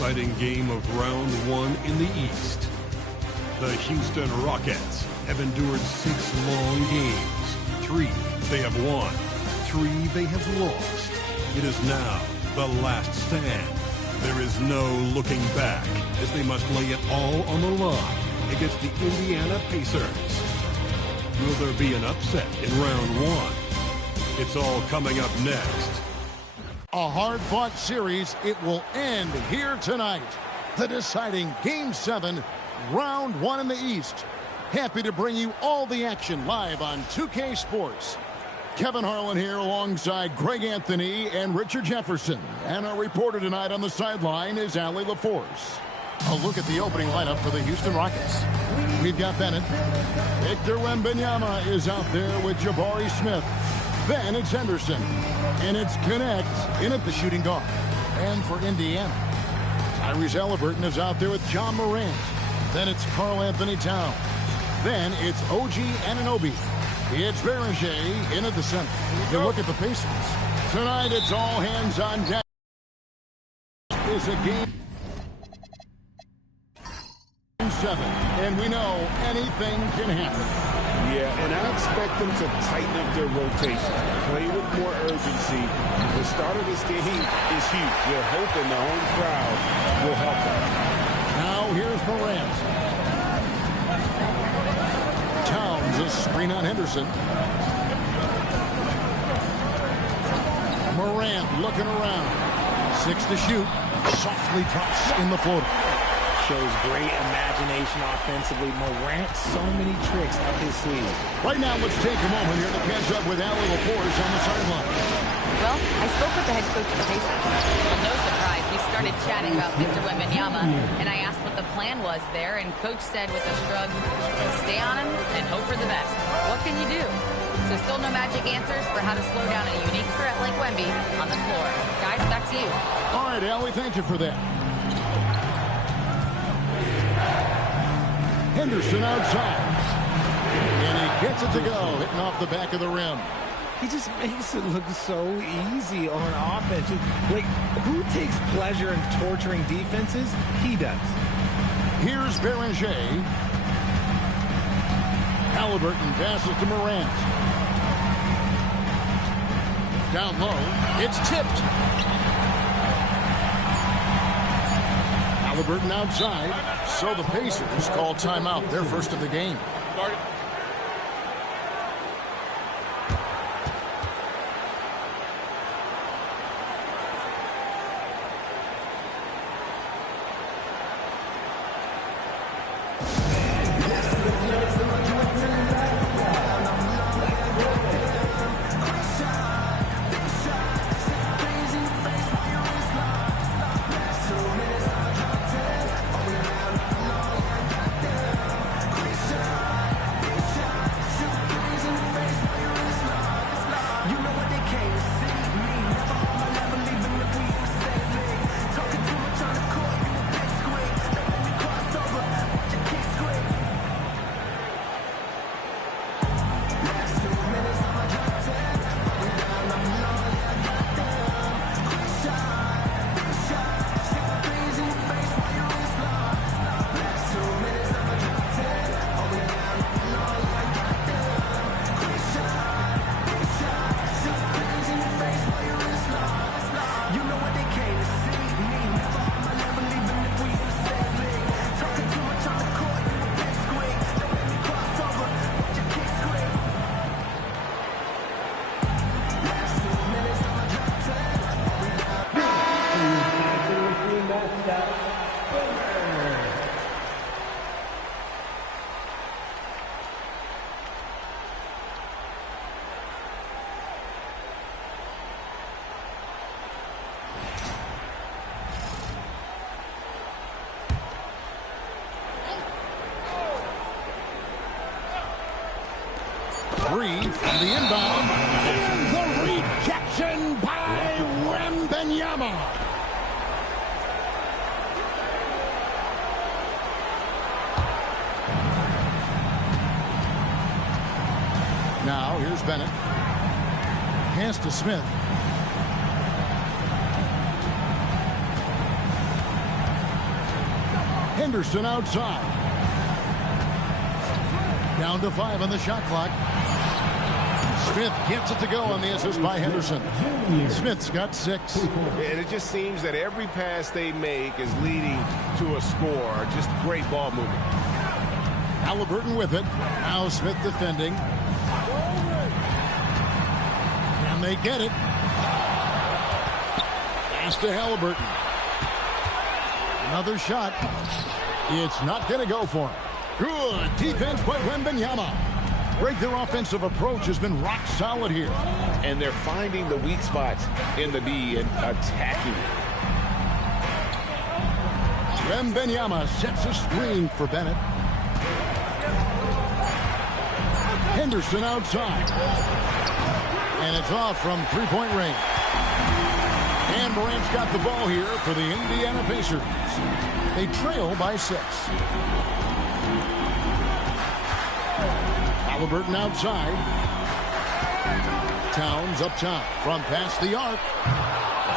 exciting game of round one in the East. The Houston Rockets have endured 6 long games. 3 they have won, 3 they have lost. It is now the last stand. There is no looking back as they must lay it all on the line against the Indiana Pacers. Will there be an upset in round one? It's all coming up next. A hard-fought series. It will end here tonight. The deciding Game 7, Round 1 in the East. Happy to bring you all the action live on 2K Sports. Kevin Harlan here alongside Greg Anthony and Richard Jefferson. And our reporter tonight on the sideline is Allie LaForce. A look at the opening lineup for the Houston Rockets. We've got Bennett. Victor Wembanyama is out there with Jabari Smith. Then it's Henderson. And it's Connect in at the shooting guard. And for Indiana, Tyrese Halliburton is out there with John Morant. Then it's Karl Anthony Towns. Then it's OG Anunoby. It's Beringer in at the center. You look at the Pacers. Tonight it's all hands on deck. It's a game 7, and we know anything can happen. Yeah, and I expect them to tighten up their rotation, play with more urgency. The start of this game is huge. We're hoping the home crowd will help them. Now here's Morant. Towns, a screen on Henderson. Morant looking around. 6 to shoot. Softly drops in the floater. Shows great imagination offensively. Morant, so many tricks up his sleeve. Right now, let's take a moment here to catch up with Allie LaForce on the sideline. Well, I spoke with the head coach of the Pacers. Well, no surprise, we started chatting about Victor Wembanyama, and I asked what the plan was there, and Coach said with a shrug, stay on him and hope for the best. What can you do? So still no magic answers for how to slow down a unique threat like Wemby on the floor. Guys, back to you. All right, Allie, thank you for that. Henderson outside. And he gets it to go, hitting off the back of the rim. He just makes it look so easy on offense. Like, who takes pleasure in torturing defenses? He does. Here's Beringer. Halliburton passes to Morant. Down low. It's tipped. Halliburton outside. So the Pacers call timeout, their first of the game. Three from the inbound. And the rejection by Wembanyama. Now here's Bennett. Pass to Smith. Henderson outside. Down to 5 on the shot clock. Smith gets it to go on the assist by Henderson. Smith's got 6. And it just seems that every pass they make is leading to a score. Just great ball movement. Halliburton with it. Now Smith defending. Can they get it? Pass to Halliburton. Another shot. It's not going to go for him. Good defense by Wembanyama. Greg, their offensive approach has been rock solid here. And they're finding the weak spots in the D and attacking it. Wembanyama sets a screen for Bennett. Henderson outside. And it's off from three-point range. And Morant's got the ball here for the Indiana Pacers. They trail by 6. Halliburton outside. Towns up top from past the arc.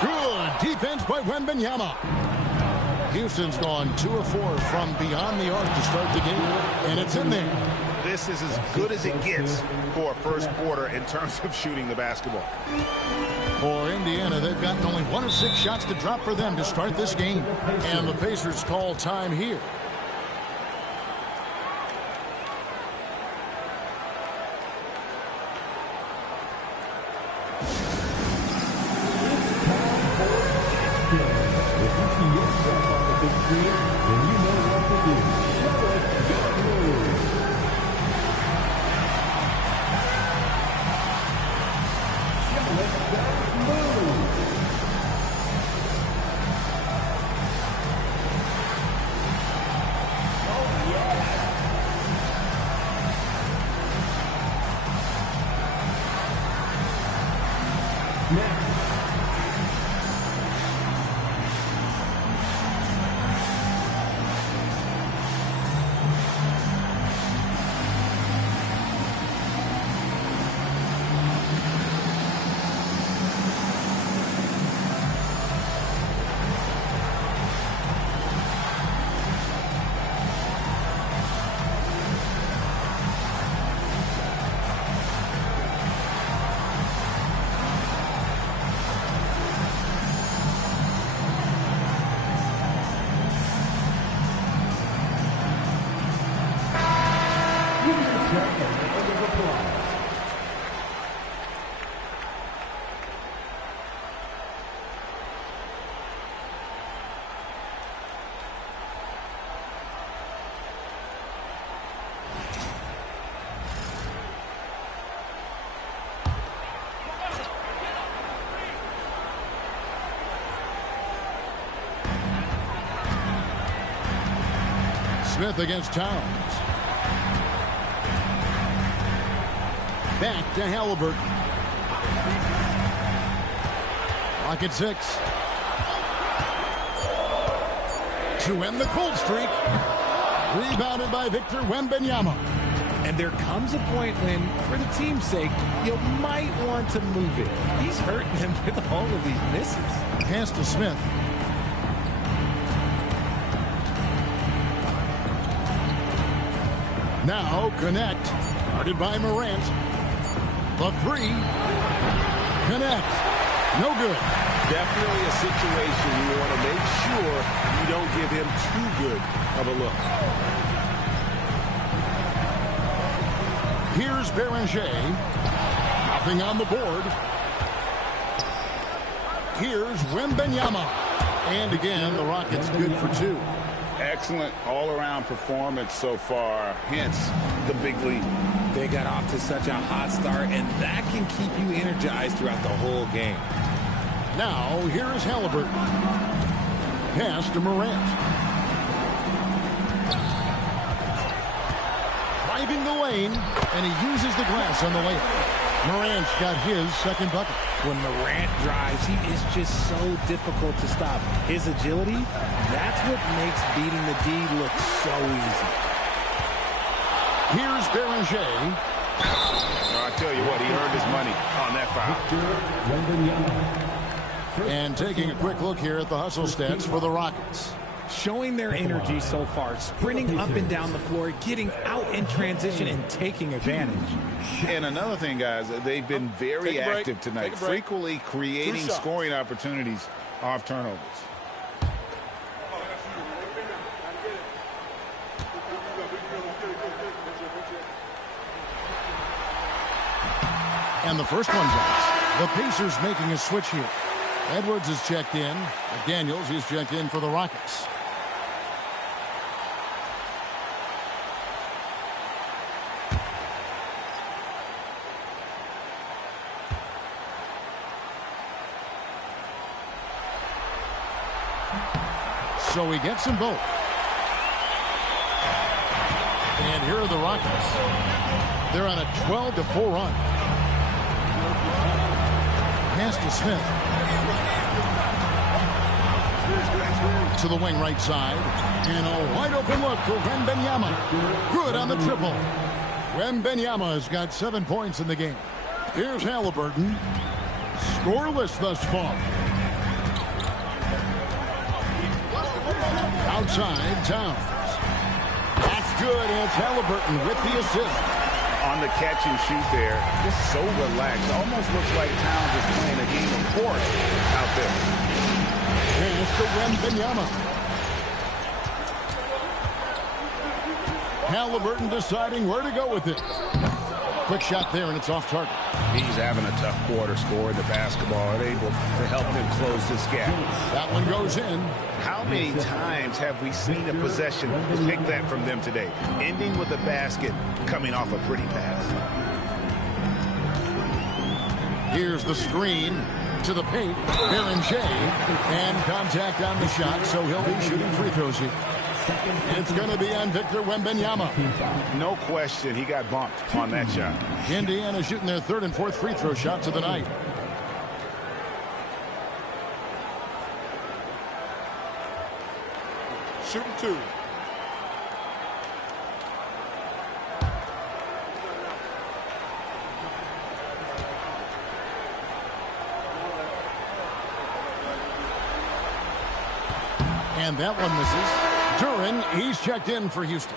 Good defense by Wembanyama. Houston's gone 2 of 4 from beyond the arc to start the game, and it's in there. This is as good as it gets for a first quarter in terms of shooting the basketball. For Indiana, they've gotten only 1 of 6 shots to drop for them to start this game, and the Pacers call time here. Smith against Towns. Back to Halliburton. Lock at 6. To end the cold streak. Rebounded by Victor Wembanyama. And there comes a point when, for the team's sake, you might want to move it. He's hurting them with all of these misses. Pass to Smith. Now connect. Guarded by Morant. The 3. Connect. No good. Definitely a situation you want to make sure you don't give him too good of a look. Here's Beranger. Nothing on the board. Here's Wembanyama. And again, the Rockets good for 2. Excellent all-around performance so far, hence the big lead. They got off to such a hot start, and that can keep you energized throughout the whole game. Now, here is Halliburton. Pass to Morant. Driving the lane, and he uses the glass on the layup. Morant's got his second bucket. When Morant drives, he is just so difficult to stop. His agility, that's what makes beating the D look so easy. Here's Beranger. I tell you what, he earned his money on that foul. And taking a quick look here at the hustle stats for the Rockets. showing their energy so far, sprinting up and down the floor, getting out in transition, and taking advantage. And another thing, guys, they've been very active tonight, frequently creating scoring opportunities off turnovers. And the first one drops. The Pacers making a switch here. Edwards is checked in. McDaniels is checked in for the Rockets. So he gets them both. And here are the Rockets. They're on a 12-4 run. Pass to Smith. To the wing right side. And a wide open look for Wembanyama. Good on the triple. Wembanyama has got 7 points in the game. Here's Halliburton. Scoreless thus far. Outside, Towns. That's good. And it's Halliburton with the assist. On the catch and shoot there, just so relaxed. Almost looks like Towns is playing a game of course out there. And it's to Wembanyama. Halliburton deciding where to go with it. Quick shot there, and it's off target. He's having a tough quarter, scoring the basketball and able to help them close this gap. That one goes in. How many times have we seen a possession pick that from them today? Ending with a basket, coming off a pretty pass. Here's the screen to the paint. Berenger, and contact on the shot, so he'll be shooting free throws here. It's going to be on Victor Wembanyama. No question, he got bumped on that shot. Indiana shooting their third and fourth free throw shots of the night. Shooting two. And that one misses. Duren, he's checked in for Houston.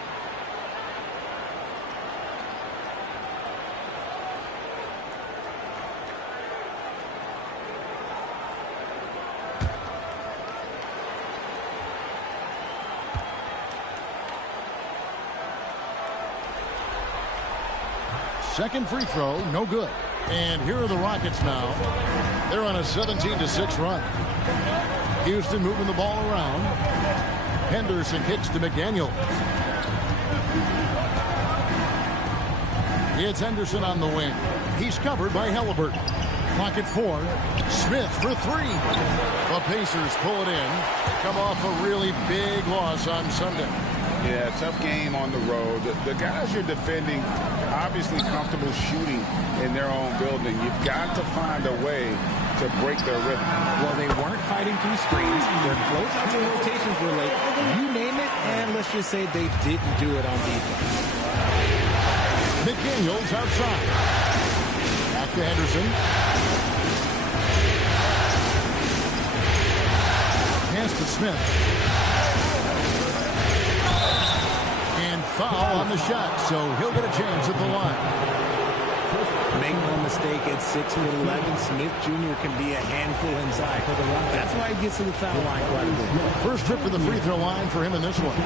Second free throw, no good. And here are the Rockets now. They're on a 17-6 run. Houston moving the ball around. Henderson kicks to McDaniels. It's Henderson on the wing. He's covered by Halliburton. Clock at 4. Smith for 3. The Pacers pull it in. Come off a really big loss on Sunday. Yeah, tough game on the road. The guys you're defending, obviously comfortable shooting in their own building. You've got to find a way to break their rhythm. Well, they weren't fighting through screens. Their closeouts and rotations were late. You name it, and let's just say they didn't do it on defense. McDaniels outside. Back to Henderson. Pass to Smith. And foul on the shot, so he'll get a chance at the line. Make no mistake, at 6'11", Smith Jr. can be a handful inside. That's why he gets to the foul line quite a bit. First trip to the free throw line for him in this one.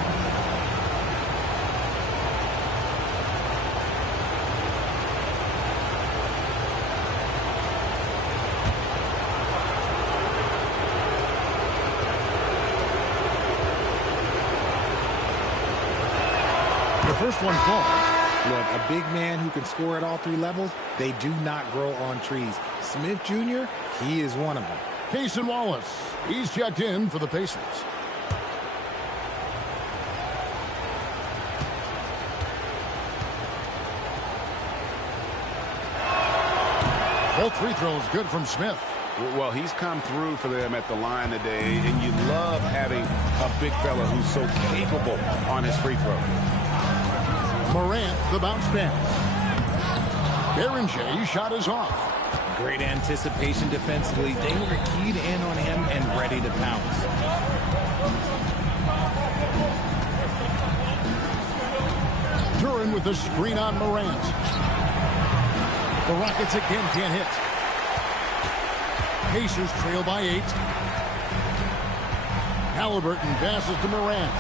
The first one falls. Look, a big man who can score at all three levels, they do not grow on trees. Smith Jr., he is one of them. Cason Wallace, he's checked in for the Pacers. Both free throws good from Smith. Well, he's come through for them at the line today, and you love having a big fella who's so capable on his free throw. Morant, the bounce pass. Berenger, shot is off. Great anticipation defensively. They were keyed in on him and ready to pounce. Duran with the screen on Morant. The Rockets again can't hit. Pacers trail by 8. Halliburton passes to Morant.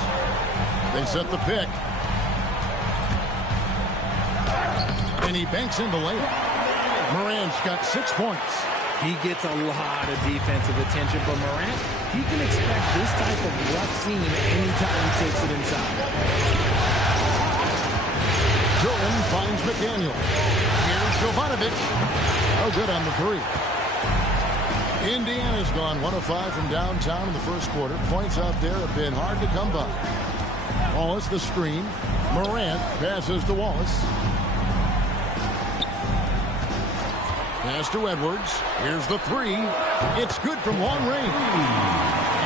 They set the pick. And he banks in the layup. Morant's got 6 points. He gets a lot of defensive attention, but Morant, he can expect this type of rough scene anytime he takes it inside. Duran finds McDaniel. Here's Jovanovic. Oh, good on the 3. Indiana's gone 1 of 5 from downtown in the first quarter. Points out there have been hard to come by. Wallace the screen. Morant passes to Wallace. Pass to Edwards. Here's the 3. It's good from long range.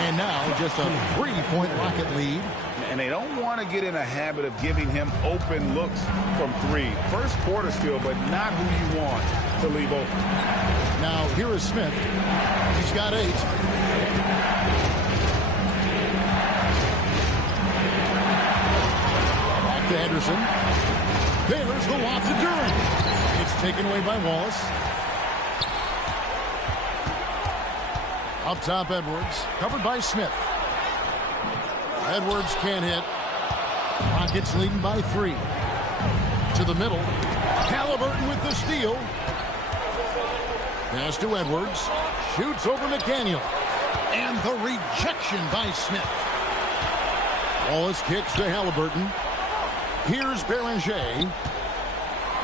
And now just a 3-point Rocket lead. And they don't want to get in a habit of giving him open looks from 3. First quarter still, but not who you want to leave open. Now here is Smith. He's got 8. Back to Henderson. There's the lob to Duran. It's taken away by Wallace. Up top, Edwards. Covered by Smith. Edwards can't hit. Rockets leading by 3. To the middle. Halliburton with the steal. Pass to Edwards. Shoots over McDaniel. And the rejection by Smith. Wallace kicks to Halliburton. Here's Beringer.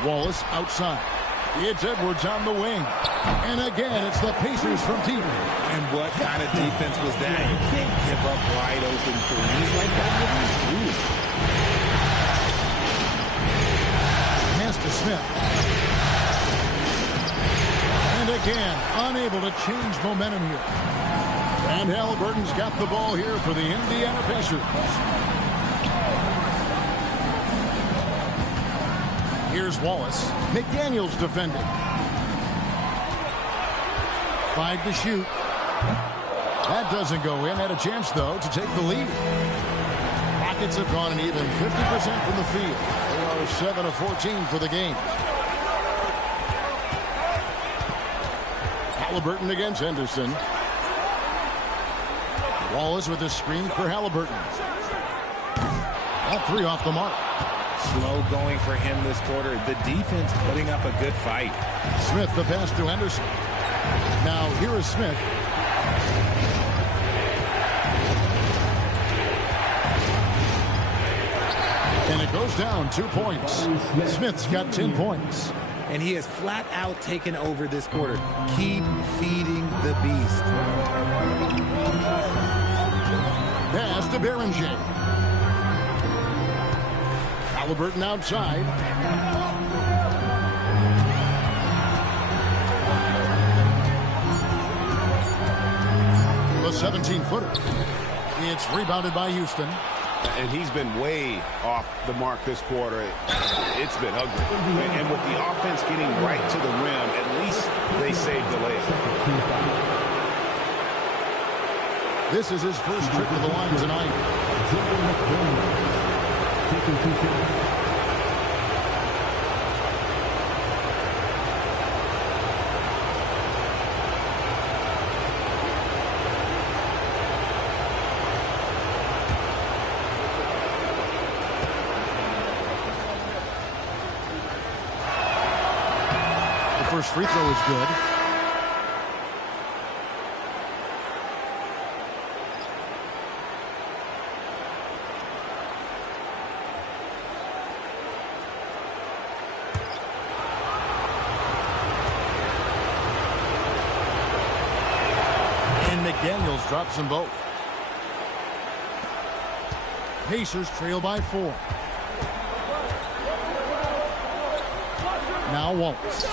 Wallace outside. It's Edwards on the wing. And again, it's the Pacers from deep. And what kind of defense was that? You can't give up wide open threes like that. What do you do? Pass to Smith. And again, unable to change momentum here. And Halliburton's got the ball here for the Indiana Pacers. Here's Wallace. McDaniel's defending. 5 to shoot. That doesn't go in. Had a chance, though, to take the lead. Rockets have gone an even 50% from the field. They are 7 of 14 for the game. Halliburton against Henderson. Wallace with a screen for Halliburton. That 3 off the mark. Slow going for him this quarter. The defense putting up a good fight. Smith the pass to Henderson. Now here is Smith. And it goes down 2 points. Smith's got 10 points. And he has flat out taken over this quarter. Keep feeding the beast. Pass to Beringer. Halliburton outside. The 17-footer. It's rebounded by Houston. And he's been way off the mark this quarter. It's been ugly. And with the offense getting right to the rim, at least they saved the layup. This is his first trip to the line tonight. The first free throw is good. McDaniels drops them both. Pacers trail by 4. Now Wallace.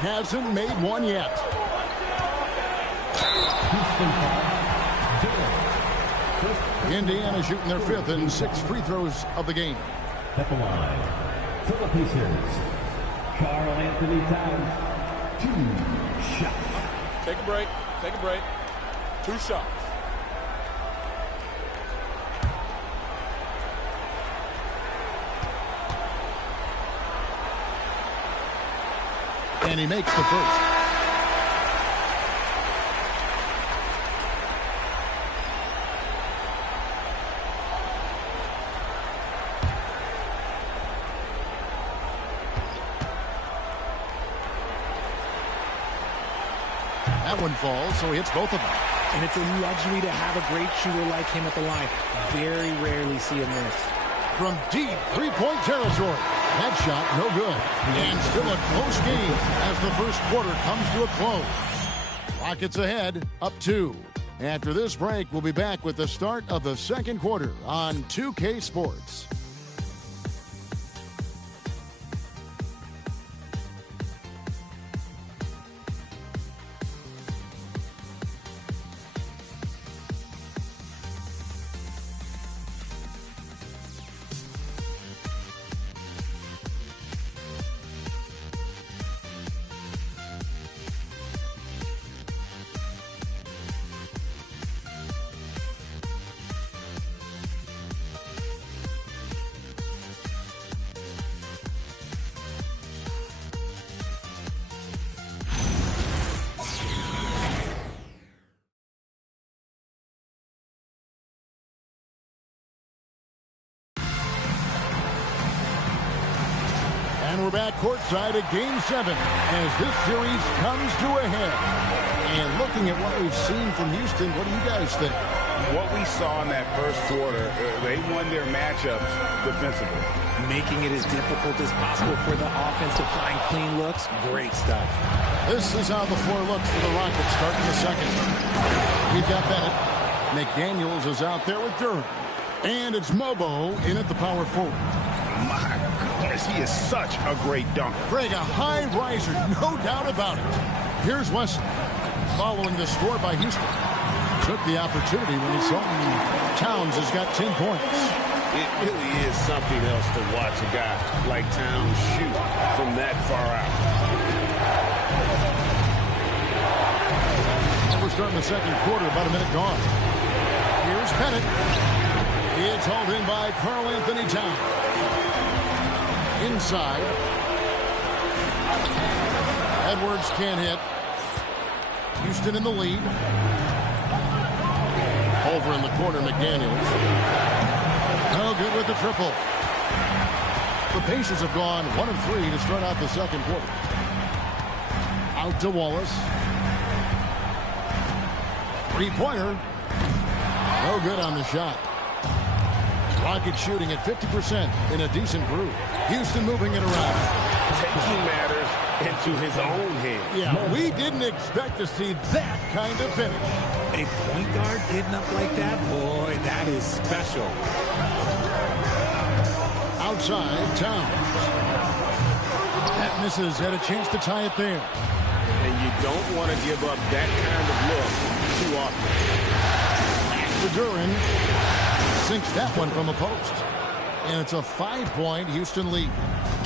Hasn't made one yet. Indiana shooting their 5th and 6th free throws of the game. At the line for the Pacers, Karl Anthony Towns, 2 shots. Take a break. Take a break. 2 shots. And he makes the first. That one falls, so he hits both of them. And it's a luxury to have a great shooter like him at the line. Very rarely see him miss. From deep three-point territory. That shot, no good. And still a close game as the first quarter comes to a close. Rockets ahead, up 2. After this break, we'll be back with the start of the second quarter on 2K Sports. And we're back courtside at Game 7 as this series comes to a head. And looking at what we've seen from Houston, what do you guys think? What we saw in that first quarter, they won their matchups defensively. Making it as difficult as possible for the offense to find clean looks. Great stuff. This is how the floor looks for the Rockets starting the second. We've got Bennett. McDaniels is out there with Durham. And it's Mobo in at the power forward. My goodness, he is such a great dunker. Greg, a high riser, no doubt about it. Here's Wesley, following the score by Houston. Took the opportunity when he saw Towns has got 10 points. It really is something else to watch a guy like Towns shoot from that far out. We're starting the second quarter, about a minute gone. Here's Bennett. It's hauled in by Karl Anthony Towns. Inside. Edwards can't hit. Houston in the lead. Over in the corner, McDaniels. No good with the triple. The Pacers have gone 1 of 3 to start out the second quarter. Out to Wallace. Three-pointer. No good on the shot. Rockets shooting at 50% in a decent groove. Houston moving it around. Taking matters into his own hands. Yeah, we didn't expect to see that kind of finish. A point guard getting up like that? Boy, that is special. Outside, Towns. That misses, had a chance to tie it there. And you don't want to give up that kind of look too often. To Duran. Sinks that one from the post. And it's a 5-point Houston lead.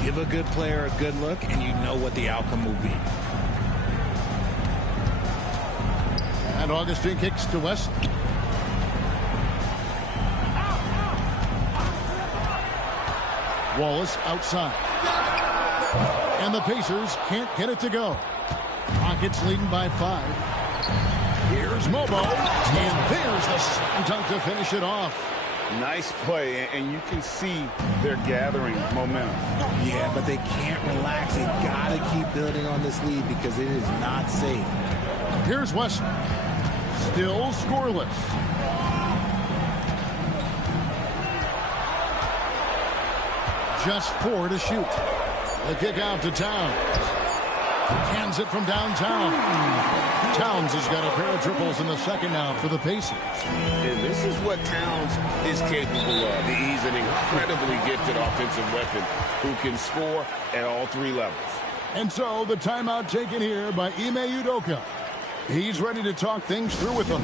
Give a good player a good look, and you know what the outcome will be. And Augustine kicks to West. Wallace outside. And the Pacers can't get it to go. Rockets leading by 5. Here's Mobo. And there's the slam dunk to finish it off. Nice play, and you can see they're gathering momentum. Yeah, but they can't relax. They got to keep building on this lead because it is not safe. Here's Wesley. Still scoreless. Just 4 to shoot. The kick out to Towns. Hands it from downtown. Towns has got a pair of triples in the second now for the Pacers. And this is what Towns is capable of. He's an incredibly gifted offensive weapon who can score at all 3 levels. And so the timeout taken here by Ime Udoka. He's ready to talk things through with them.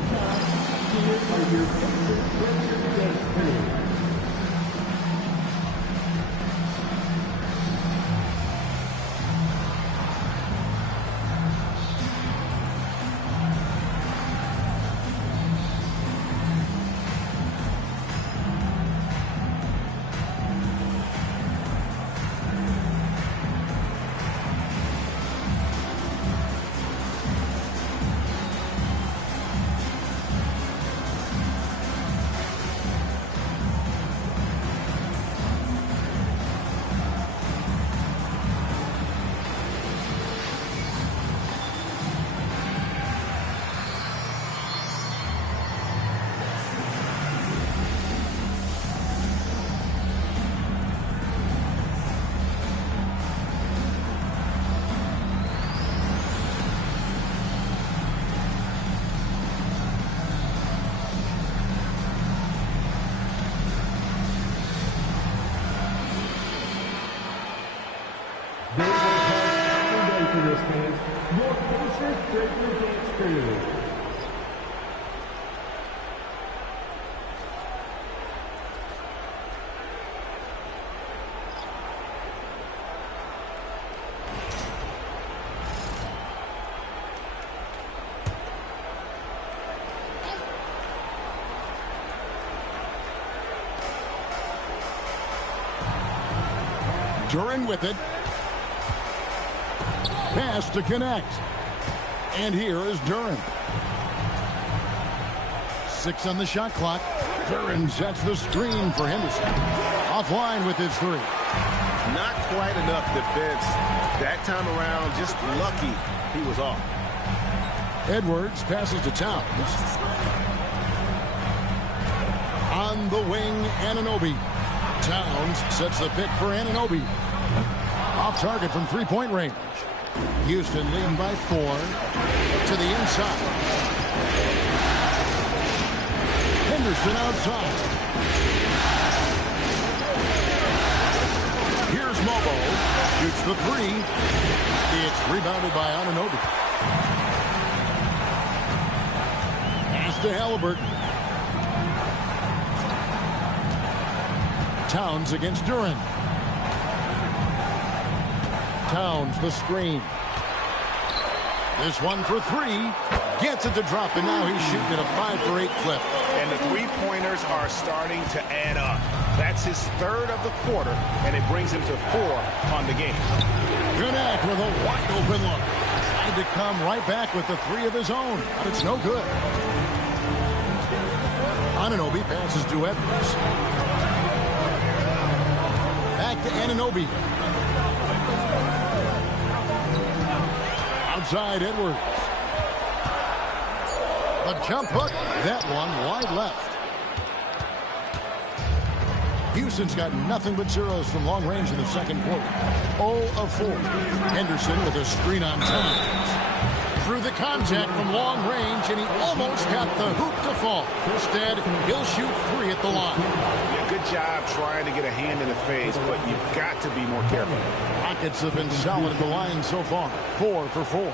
Duren with it. Pass to connect. And here is Duren. 6 on the shot clock. Duren sets the screen for Henderson. Offline with his 3. Not quite enough defense. That time around, just lucky he was off. Edwards passes to Towns. On the wing, Anunoby. Towns sets the pick for Anunoby. Off target from three-point range. Houston leading by 4 to the inside. Henderson outside. Here's Mobo. Shoots the 3. It's rebounded by Anunoby. Pass to Halliburton. Towns against Duren. Towns the screen. This one for 3. Gets it to drop, and now he's shooting at a 5 for 8 clip. And the three-pointers are starting to add up. That's his 3rd of the quarter, and it brings him to 4 on the game. Connect with a wide open look. Tried to come right back with the 3 of his own, but it's no good. Anunoby passes to Edwards. Back to Anunoby. Outside Edwards. A jump hook. That one wide left. Houston's got nothing but zeros from long range in the second quarter. 0 of 4. Henderson with a screen on Towns. Through the contact from long range, and he almost got the hoop to fall. Instead, he'll shoot 3 at the line. Yeah, good job trying to get a hand in the face, but you've got to be more careful. Rockets have been solid at the line so far. 4 for 4.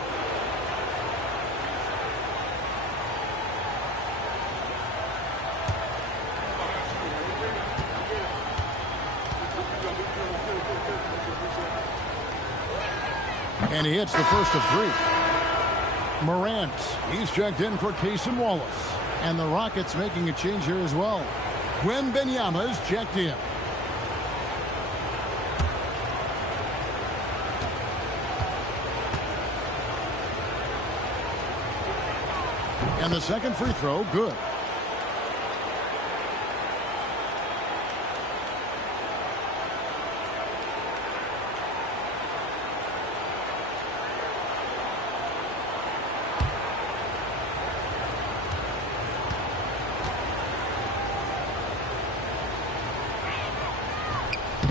And he hits the first of 3. Morant, he's checked in for Cason Wallace. And the Rockets making a change here as well. Wembanyama is checked in. And the second free throw, good.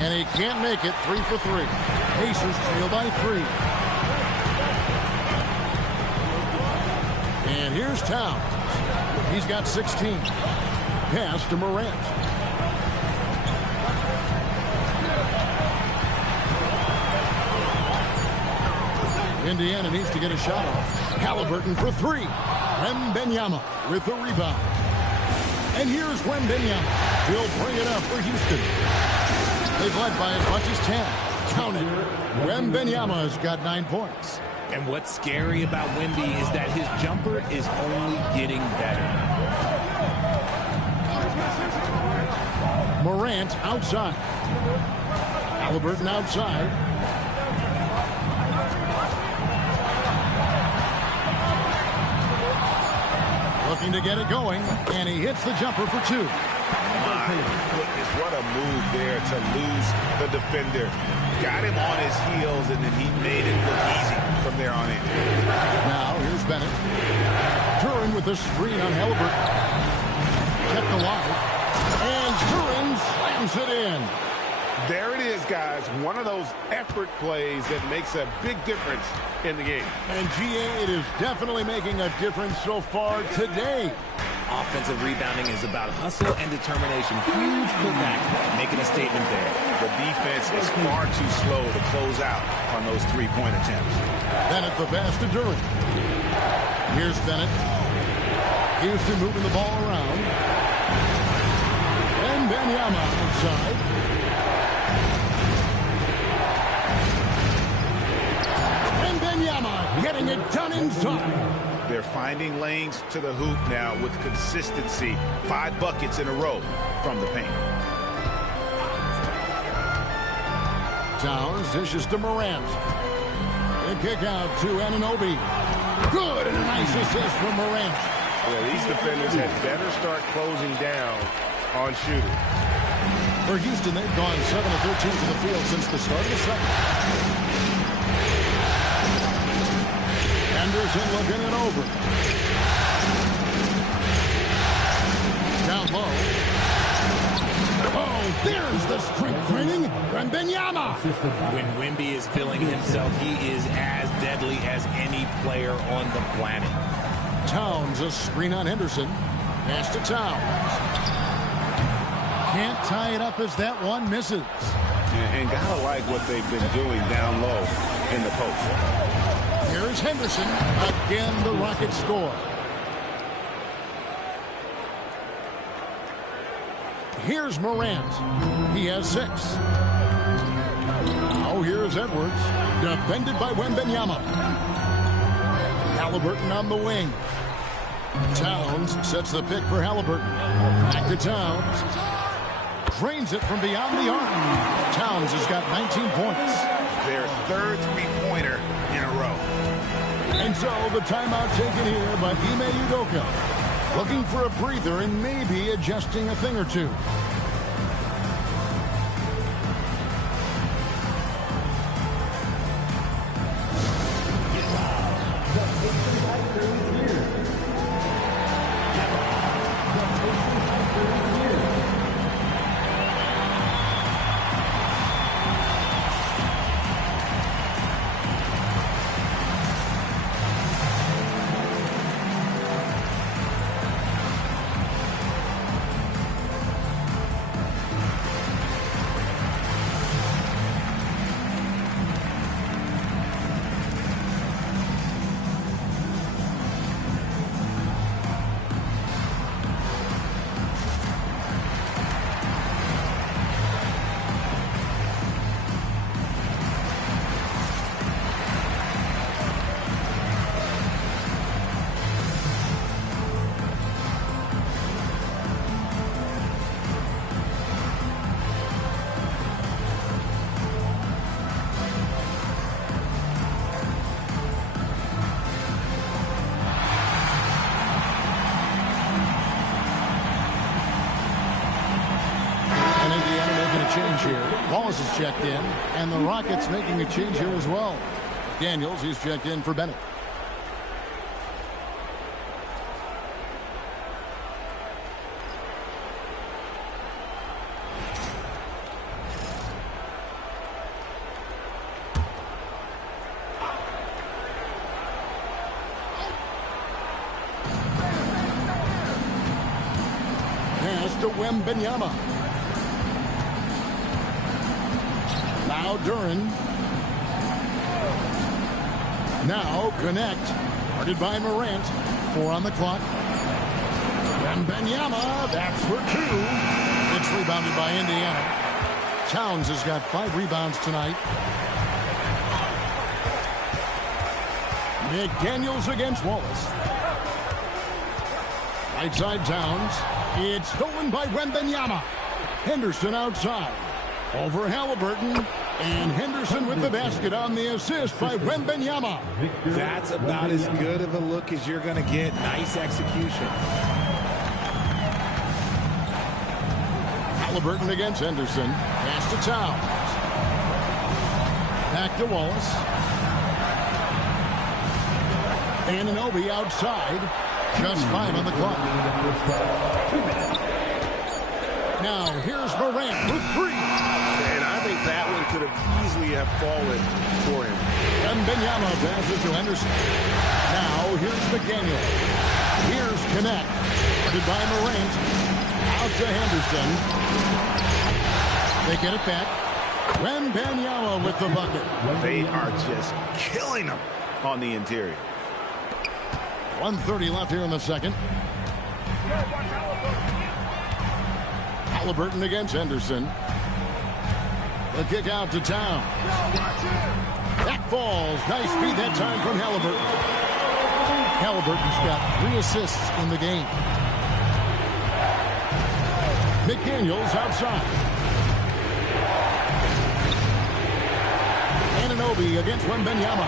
And he can't make it. 3 for 3. Pacers trail by 3. And here's Towns. He's got 16. Pass to Morant. Indiana needs to get a shot off. Halliburton for 3. Wembanyama with the rebound. And here's Wembanyama. He'll bring it up for Houston. They've led by as much as 10. Count it. Wembanyama's got 9 points. And what's scary about Wemby is that his jumper is only getting better. Morant outside. Halliburton outside. Looking to get it going, and he hits the jumper for 2. My goodness, what a move there to lose the defender. Got him on his heels, and then he made it look easy from there on in. Now, here's Bennett. Duren with the screen on Halliburton. Kept alive. And Duren slams it in. There it is, guys. One of those effort plays that makes a big difference in the game. And GA, it is definitely making a difference so far today. Offensive rebounding is about hustle and determination. Huge putback, making a statement there. The defense is far too slow to close out on those three-point attempts. Bennett the pass to Duren. Here's Bennett. Houston moving the ball around. And Wembanyama outside. Wembanyama getting it done inside. They're finding lanes to the hoop now with consistency. 5 buckets in a row from the paint. Towns dishes to Morant. The kick out to Anunoby. Good, and a nice assist from Morant. Yeah, these defenders had better start closing down on shooting. For Houston, they've gone 7 of 13 to the field since the start of the second. Henderson looking it over. Down low. Oh, there's the strength training. Wembanyama. When Wemby is feeling himself, he is as deadly as any player on the planet. Towns, a screen on Henderson. Pass to Towns. Can't tie it up as that one misses. And gotta like what they've been doing down low in the post. Here's Henderson. Again, the Rockets score. Here's Morant. He has 6. Now here's Edwards. Defended by Wembanyama. Halliburton on the wing. Towns sets the pick for Halliburton. Back to Towns. Drains it from beyond the arc. Towns has got 19 points. Their third three-pointer in a row. And so the timeout taken here by Ime Udoka. Looking for a breather and maybe adjusting a thing or two. Wallace is checked in, and the Rockets making a change here as well. Daniels, he's checked in for Bennett. Pass to Wembanyama. Now Duren. Now connect. Guarded by Morant. 4 on the clock. Wembanyama. That's for 2. It's rebounded by Indiana. Towns has got 5 rebounds tonight. McDaniels against Wallace. Right side Towns. It's stolen by Wembanyama. Henderson outside. Over Halliburton. And Henderson with the basket on the assist by Wembanyama. That's about as good of a look as you're going to get. Nice execution. Halliburton against Henderson. Pass to Towns. Back to Wallace. Anunoby outside. Just 5 on the clock. Now here's Morant for 3. And I think that one could have easily have fallen for him. Wembanyama passes to Henderson. Now here's McDaniel. Here's Connect. Guarded by Morant. Out to Henderson. They get it back. Wembanyama with the bucket. They are just killing them on the interior. 1:30 left here in the second. Halliburton against Henderson. The kick out to Towns. That falls. Nice feed that time from Halliburton. Halliburton's got 3 assists in the game. McDaniels outside. Anunoby against Wembanyama.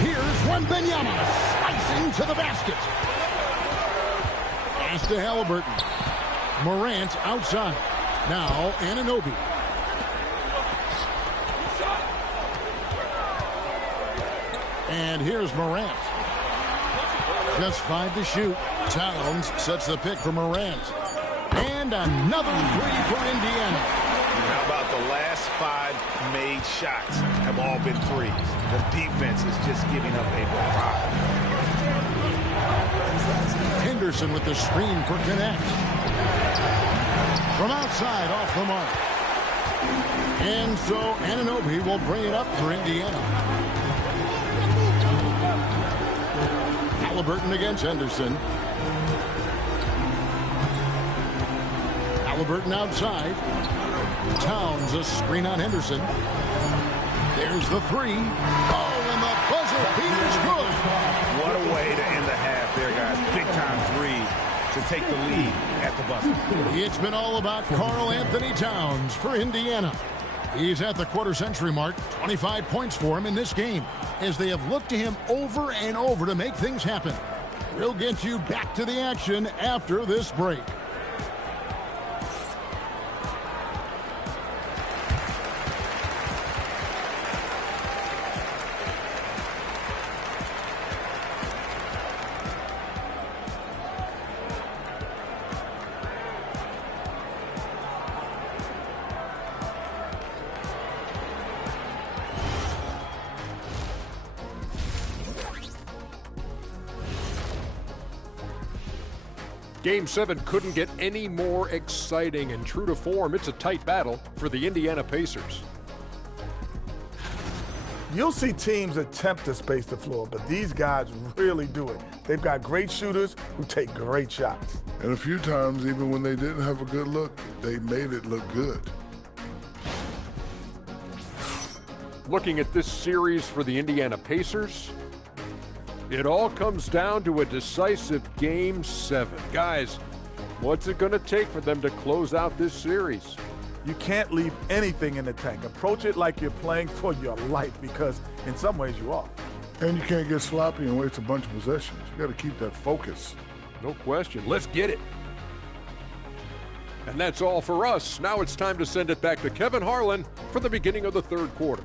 Here's Wembanyama slicing to the basket. Pass to Halliburton. Morant outside. Now Anunoby. And here's Morant. Just 5 to shoot. Towns sets the pick for Morant. And another three for Indiana. How about the last 5 made shots have all been threes? The defense is just giving up a barrage. Henderson with the screen for Connect. From outside, off the mark. And so Anunoby will bring it up for Indiana. Halliburton against Henderson. Halliburton outside. Towns a screen on Henderson. There's the three. Oh, and the buzzer beater's good. What a way to end the half there, guys. Big-time three to take the lead at the buzzer. It's been all about Karl Anthony Towns for Indiana. He's at the quarter-century mark. 25 points for him in this game, as they have looked to him over and over to make things happen. We'll get you back to the action after this break. Game 7 couldn't get any more exciting, and true to form, it's a tight battle for the Indiana Pacers. You'll see teams attempt to space the floor, but these guys really do it. They've got great shooters who take great shots. And a few times, even when they didn't have a good look, they made it look good. Looking at this series for the Indiana Pacers, it all comes down to a decisive Game 7. Guys, what's it going to take for them to close out this series? You can't leave anything in the tank. Approach it like you're playing for your life, because in some ways you are. And you can't get sloppy and waste a bunch of possessions. You got to keep that focus. No question. Let's get it. And that's all for us. Now it's time to send it back to Kevin Harlan for the beginning of the third quarter.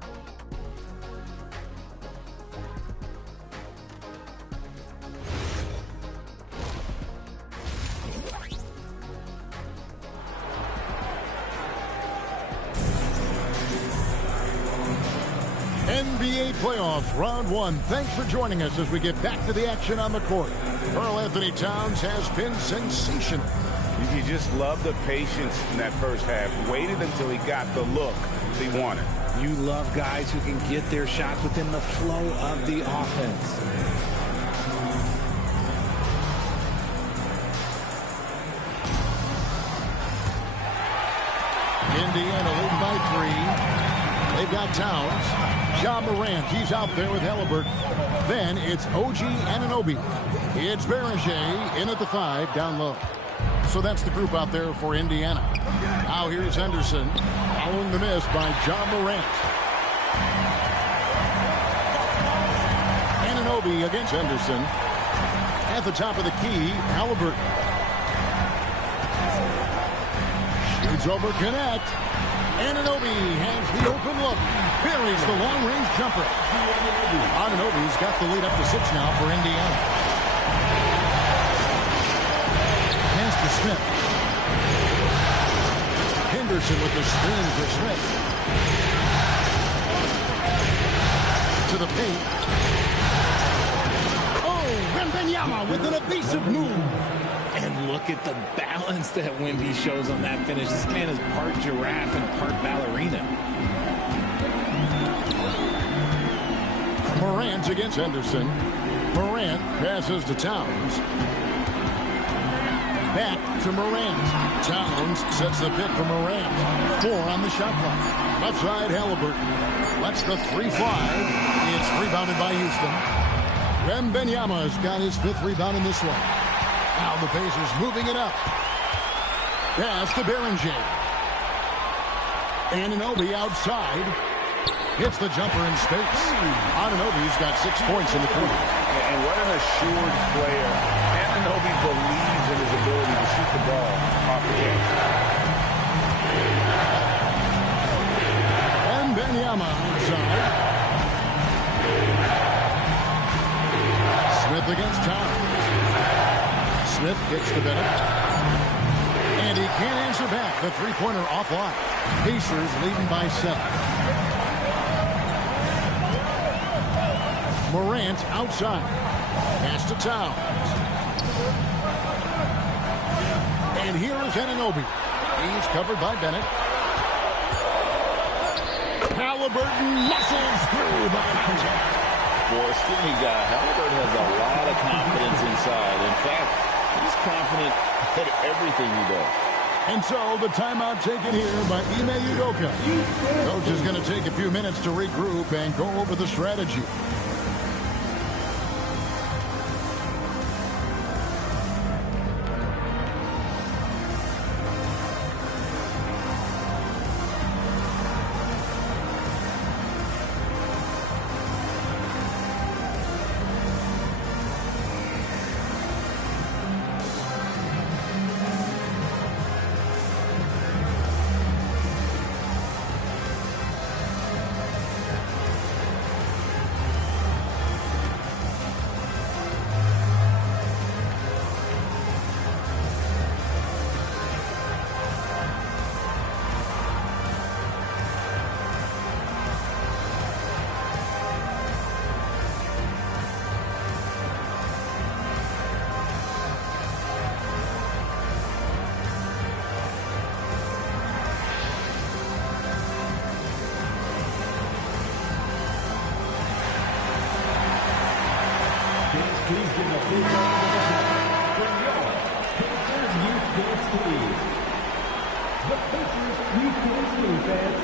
NBA playoffs, round 1. Thanks for joining us as we get back to the action on the court. Karl Anthony Towns has been sensational. You just love the patience in that first half. Waited until he got the look he wanted. You love guys who can get their shots within the flow of the offense. Indiana leading by 3. They've got Towns. Ja Morant, he's out there with Halliburton. Then it's OG Anunoby. It's Berger in at the 5, down low. So that's the group out there for Indiana. Now here's Henderson, following the miss by Ja Morant. Anunoby against Henderson. At the top of the key, Halliburton. Shoots over Connect. Anunoby has the open look. Buries the long-range jumper. Anunoby's got the lead up to 6 now for Indiana. Pass to Smith. Henderson with the screen for Smith. To the paint. Oh, Wembanyama with an evasive move. And look at the balance that Wemby shows on that finish. This man is part giraffe and part ballerina. Morant against Henderson. Morant passes to Towns. Back to Morant. Towns sets the pick for Morant. 4 on the shot clock. Left side, Halliburton. Lets the 3 fly. It's rebounded by Houston. Wembanyama's got his 5th rebound in this one. Now the Pacers moving it up. Pass to Berger. Anunoby outside. Hits the jumper in space. Anunoby's got 6 points in the quarter. And what an assured player. Anunoby believes in his ability to shoot the ball off the catch. Wembanyama outside. Smith against Towns. Smith gets to Bennett. And he can't answer back. The three-pointer offline. Pacers leading by 7. Morant outside. Pass to Towns. And here is Anunoby. He's covered by Bennett. Halliburton muscles through the contact. For a skinny guy, Halliburton has a lot of confidence inside. In fact, he's confident at everything he does. And so the timeout taken here by Ime Udoka. Coach is going to take a few minutes to regroup and go over the strategy. Please give a big round of applause for your Pacers Youth Dance Team. The Pacers Youth Dance Team, fans.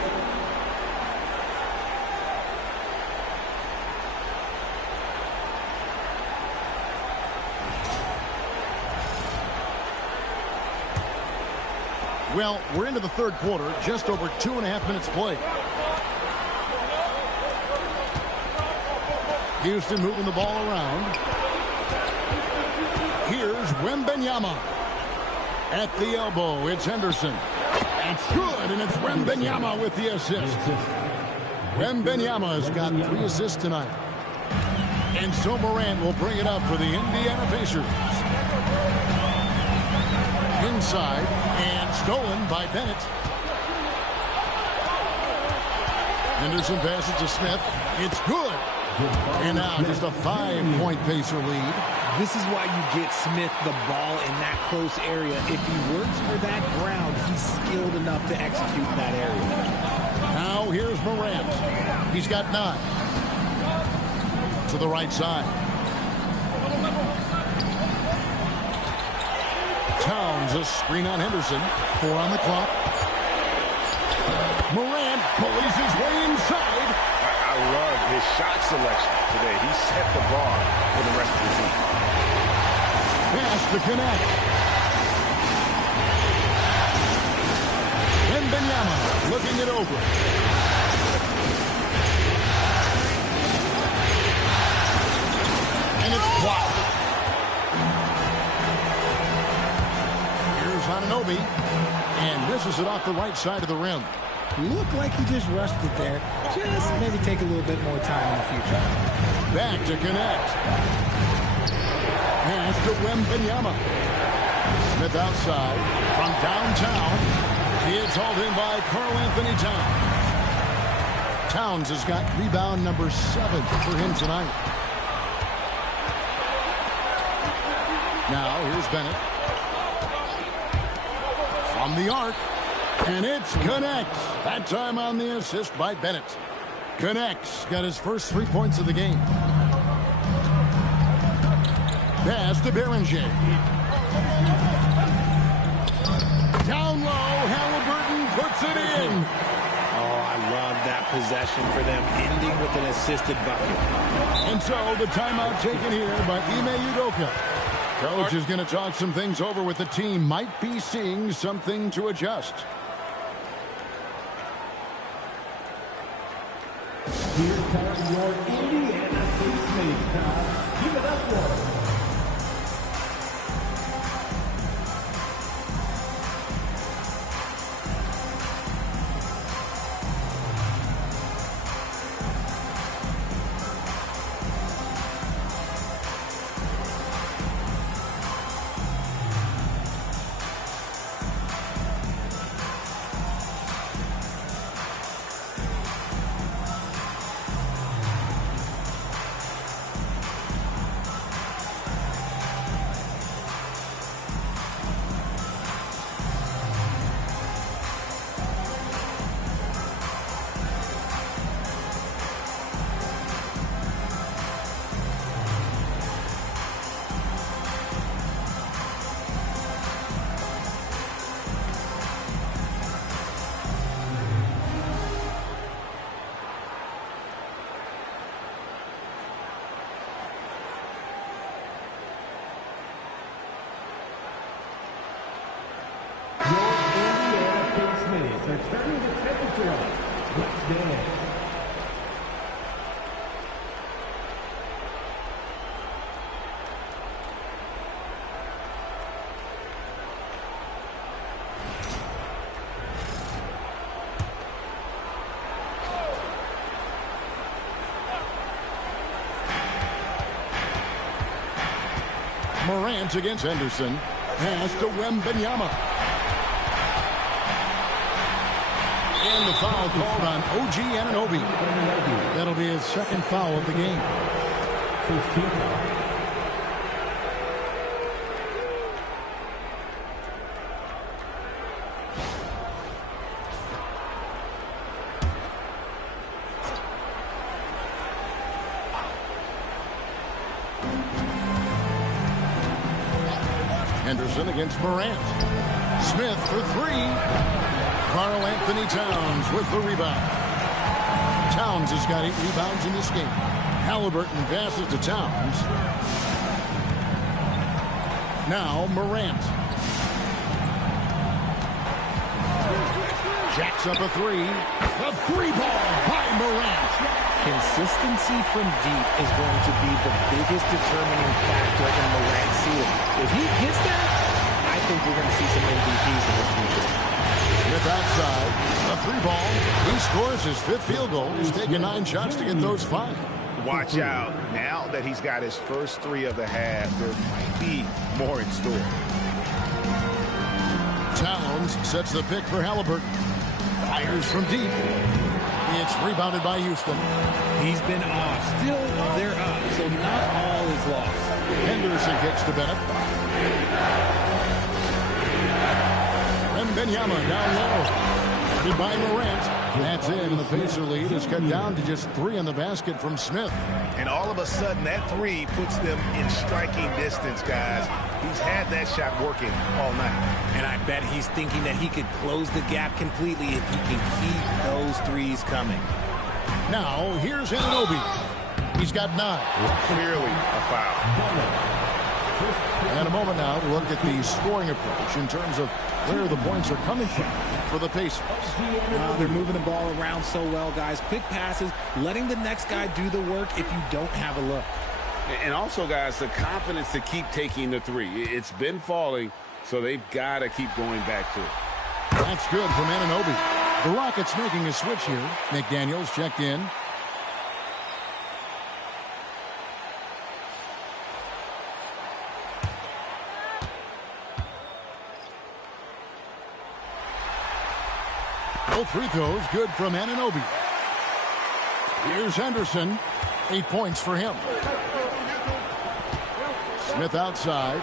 Well, we're into the third quarter, just over 2.5 minutes played. Houston moving the ball around. Here's Wembanyama. At the elbow, it's Henderson. It's good, and it's Wembanyama with the assist. Wembanyama's got 3 assists tonight. And so Morant will bring it up for the Indiana Pacers. Inside, and stolen by Bennett. Henderson passes to Smith. It's good. And now just a 5-point Pacer lead. This is why you get Smith the ball in that close area. If he works for that ground, he's skilled enough to execute in that area. Now here's Morant. He's got 9. To the right side. Towns, a screen on Henderson. 4 on the clock. Morant bullies his way inside. I love his shot selection today. He set the bar for the rest of the team. Pass to connect. Wembanyama looking it over. And it's blocked. Here's Anunoby. And misses it off the right side of the rim. Looked like he just rushed it there. Just maybe take a little bit more time in the future. Back to connect. Pass to Wembanyama. Smith outside from downtown. It's hauled in by Karl-Anthony Towns. Towns has got rebound number 7 for him tonight. Now here's Bennett. From the arc. And it's connects. That time on the assist by Bennett. Connects. Got his first 3 points of the game. Pass to Beringer. Down low. Halliburton puts it in. Oh, I love that possession for them, ending with an assisted bucket. And so the timeout taken here by Ime Udoka. Coach is going to talk some things over with the team. Might be seeing something to adjust. Here comes your Indiana Pacemates crowd. Give it up for them. They're turning the temperature up. Let's dance. Morant against Henderson. Pass to Wembanyama. And the foul called on OG Anunoby. That'll be his second foul of the game. First team foul. Henderson against Morant. Smith for three. Karl Anthony Towns with the rebound. Towns has got 8 rebounds in this game. Halliburton passes to Towns. Now Morant. Jacks up a three. A three ball by Morant. Consistency from deep is going to be the biggest determining factor in Morant's ceiling. If he gets that, I think we're going to see some MVPs in this future. Smith outside, a three ball. He scores his 5th field goal. He's taken 9 shots to get those 5. Watch out. Now that he's got his first 3 of the half, there might be more in store. Towns sets the pick for Halliburton. Fires from deep. It's rebounded by Houston. He's been off. Still, they're up, so not all is lost. Henderson kicks to Bennett. Wembanyama down low. Guarded by Morant. That's in. The Pacer lead is cut down to just 3 in the basket from Smith. And all of a sudden, that 3 puts them in striking distance, guys. He's had that shot working all night. And I bet he's thinking that he could close the gap completely if he can keep those 3s coming. Now, here's Anunoby. He's got 9. Clearly a foul. And a moment now to look at the scoring approach in terms of where the points are coming from for the Pacers. They're moving the ball around so well, guys. Quick passes, letting the next guy do the work if you don't have a look. And also, guys, the confidence to keep taking the 3. It's been falling, so they've got to keep going back to it. That's good from Anunoby. The Rockets making a switch here. McDaniels checked in. Both free throws good from Anunoby. Here's Henderson. 8 points for him. Smith outside.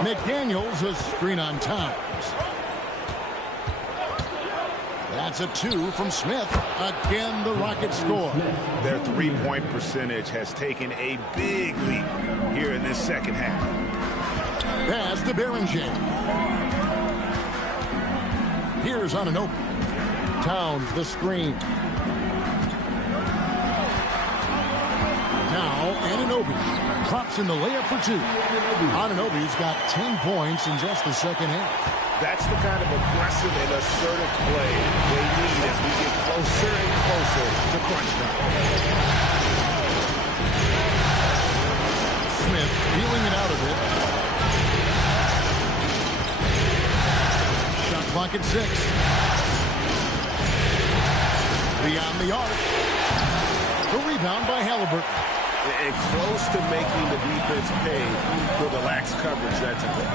McDaniels a screen on Towns. That's a 2 from Smith. Again, the Rockets score. Their 3-point percentage has taken a big leap here in this second half. Pass to Beringer. Here's Anunoby. Towns the screen. Now Anunoby drops in the layup for 2. Anunoby's got 10 points in just the second half. That's the kind of aggressive and assertive play they need as we get closer and closer to crunch time. Smith feeling it out a bit. Shot clock at 6. Beyond the arc. The rebound by Halliburton. And close to making the defense pay for the lax coverage that's in there.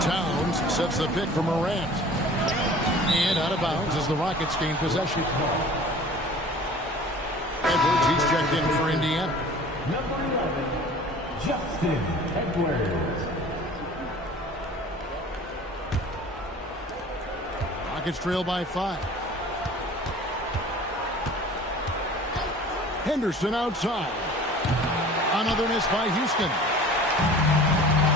Towns sets the pick for Morant. And out of bounds as the Rockets gain possession. Edwards, he's checked in for Indiana. Number 11, Justin Edwards. Rockets trail by 5. Henderson outside. Another miss by Houston.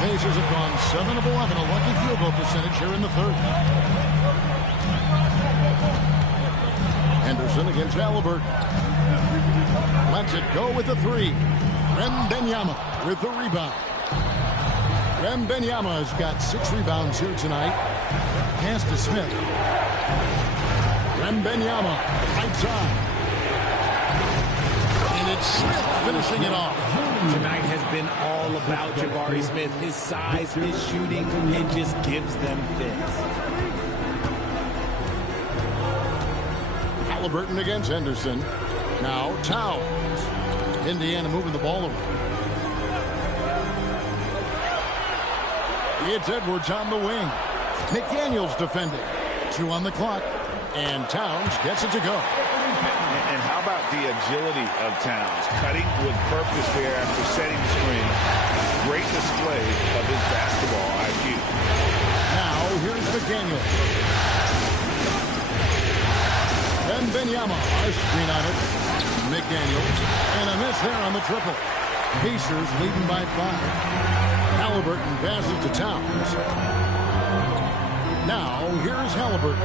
Pacers have gone 7 of 11, a lucky field goal percentage here in the third. Henderson against Halliburton. Lets it go with the 3. Wembanyama with the rebound. Wembanyama has got 6 rebounds here tonight. Pass to Smith. Wembanyama right side. And it's Smith finishing it off. Tonight has been all about Jabari Smith. His size, his shooting, it just gives them fits. Halliburton against Henderson. Now Towns. Indiana moving the ball around. It's Edwards on the wing. McDaniels defending. 2 on the clock. And Towns gets it to go. And how about the agility of Towns? Cutting with purpose there after setting the screen. Great display of his basketball IQ. Now here's McDaniels. Wembanyama, a screen on it. McDaniels, and a miss there on the triple. Pacers leading by 5. Halliburton passes to Towns. Now here's Halliburton.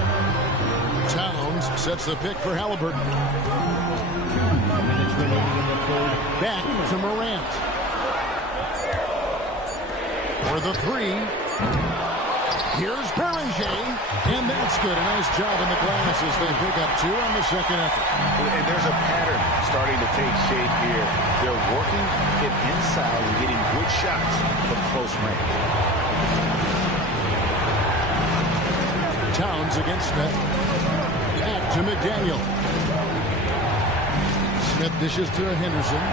Towns sets the pick for Halliburton. Back to Morant. For the 3. Here's Beringer. And that's good. A nice job in the glass as they pick up 2 on the second effort. And there's a pattern starting to take shape here. They're working it inside and getting good shots from close range. Towns against Smith. Back to McDaniel. Smith dishes to Henderson.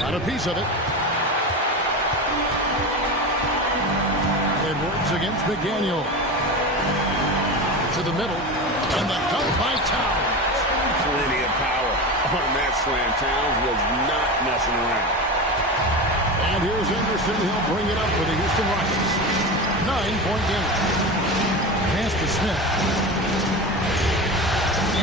Got a piece of it. Edwards against McDaniel. To the middle. And the dunk by Towns. Plenty of power on that slam. Towns was not messing around. And here's Henderson. He'll bring it up for the Houston Rockets. 9-point game. Pass to Smith.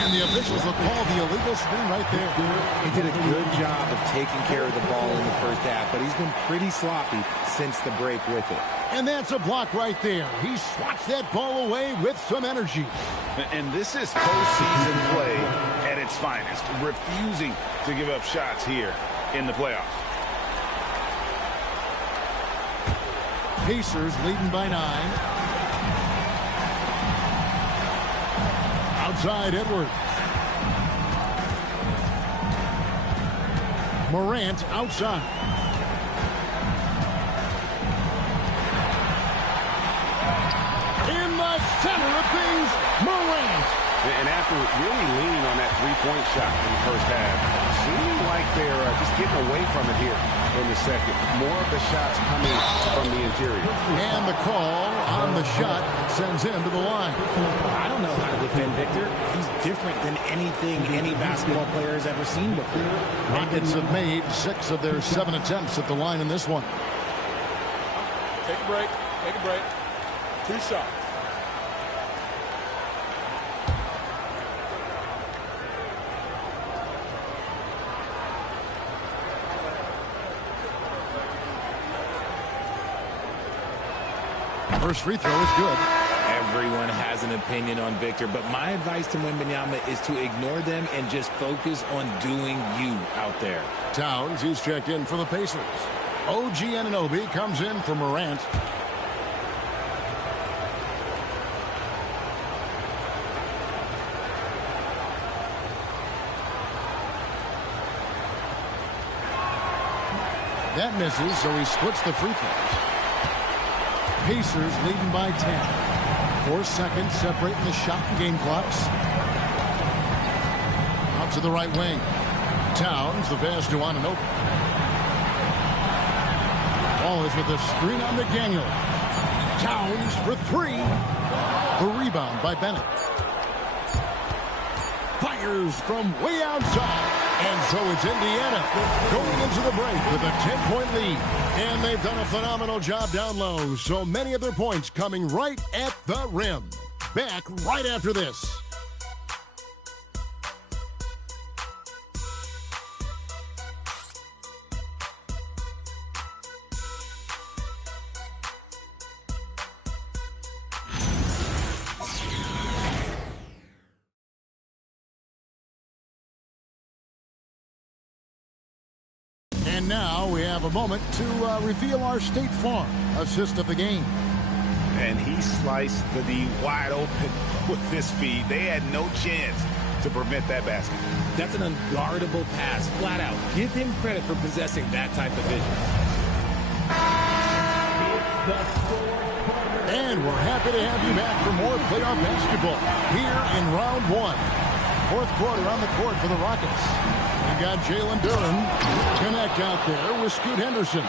And the officials will call the illegal screen right there. He did a good job of taking care of the ball in the first half, but he's been pretty sloppy since the break with it. And that's a block right there. He swats that ball away with some energy. And this is postseason play at its finest. Refusing to give up shots here in the playoffs. Pacers leading by 9. Outside Edwards. Morant outside. In the center of things, Morant. And after really leaning on that three-point shot in the first half, seeming like they're just getting away from it here in the second. More of the shots coming from the interior. And the call on the shot sends him to the line. I don't know how to defend Victor. He's different than anything any basketball player has ever seen before. Rockets have made 6 of their 7 attempts at the line in this one. Take a break. Take a break. 2 shots. First free throw is good. Everyone has an opinion on Victor, but my advice to Wembanyama is to ignore them and just focus on doing you out there. Towns, he's checked in for the Pacers. OG Anunoby comes in for Morant. That misses, so he splits the free throws. Pacers leading by 10. 4 seconds separating the shot and game clocks. Out to the right wing. Towns, the pass to Anunoby. Ball is with a screen on McDaniel. Towns for 3. A rebound by Bennett. Fires from way outside. And so it's Indiana going into the break with a 10-point lead. And they've done a phenomenal job down low. So many of their points coming right at the rim. Back right after this. And now we have a moment to reveal our State Farm assist of the game. And he sliced the D wide open with his feet. They had no chance to prevent that basket. That's an unguardable pass, flat out. Give him credit for possessing that type of vision. And we're happy to have you back for more playoff basketball here in round 1. Fourth quarter on the court for the Rockets. We got Jalen Duren connect out there with Scoot Henderson.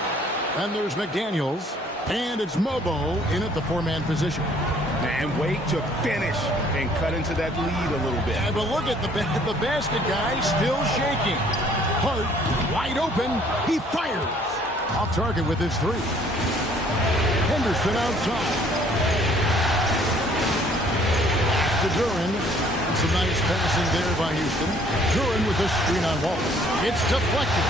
And there's McDaniels. And it's Mobo in at the 4-man position. And wait to finish and cut into that lead a little bit. Yeah, but look at the basket guy still shaking. Hart wide open. He fires. Off target with his 3. Henderson outside. To Duren. Some nice passing there by Houston. Duren with a screen on Wallace. It's deflected.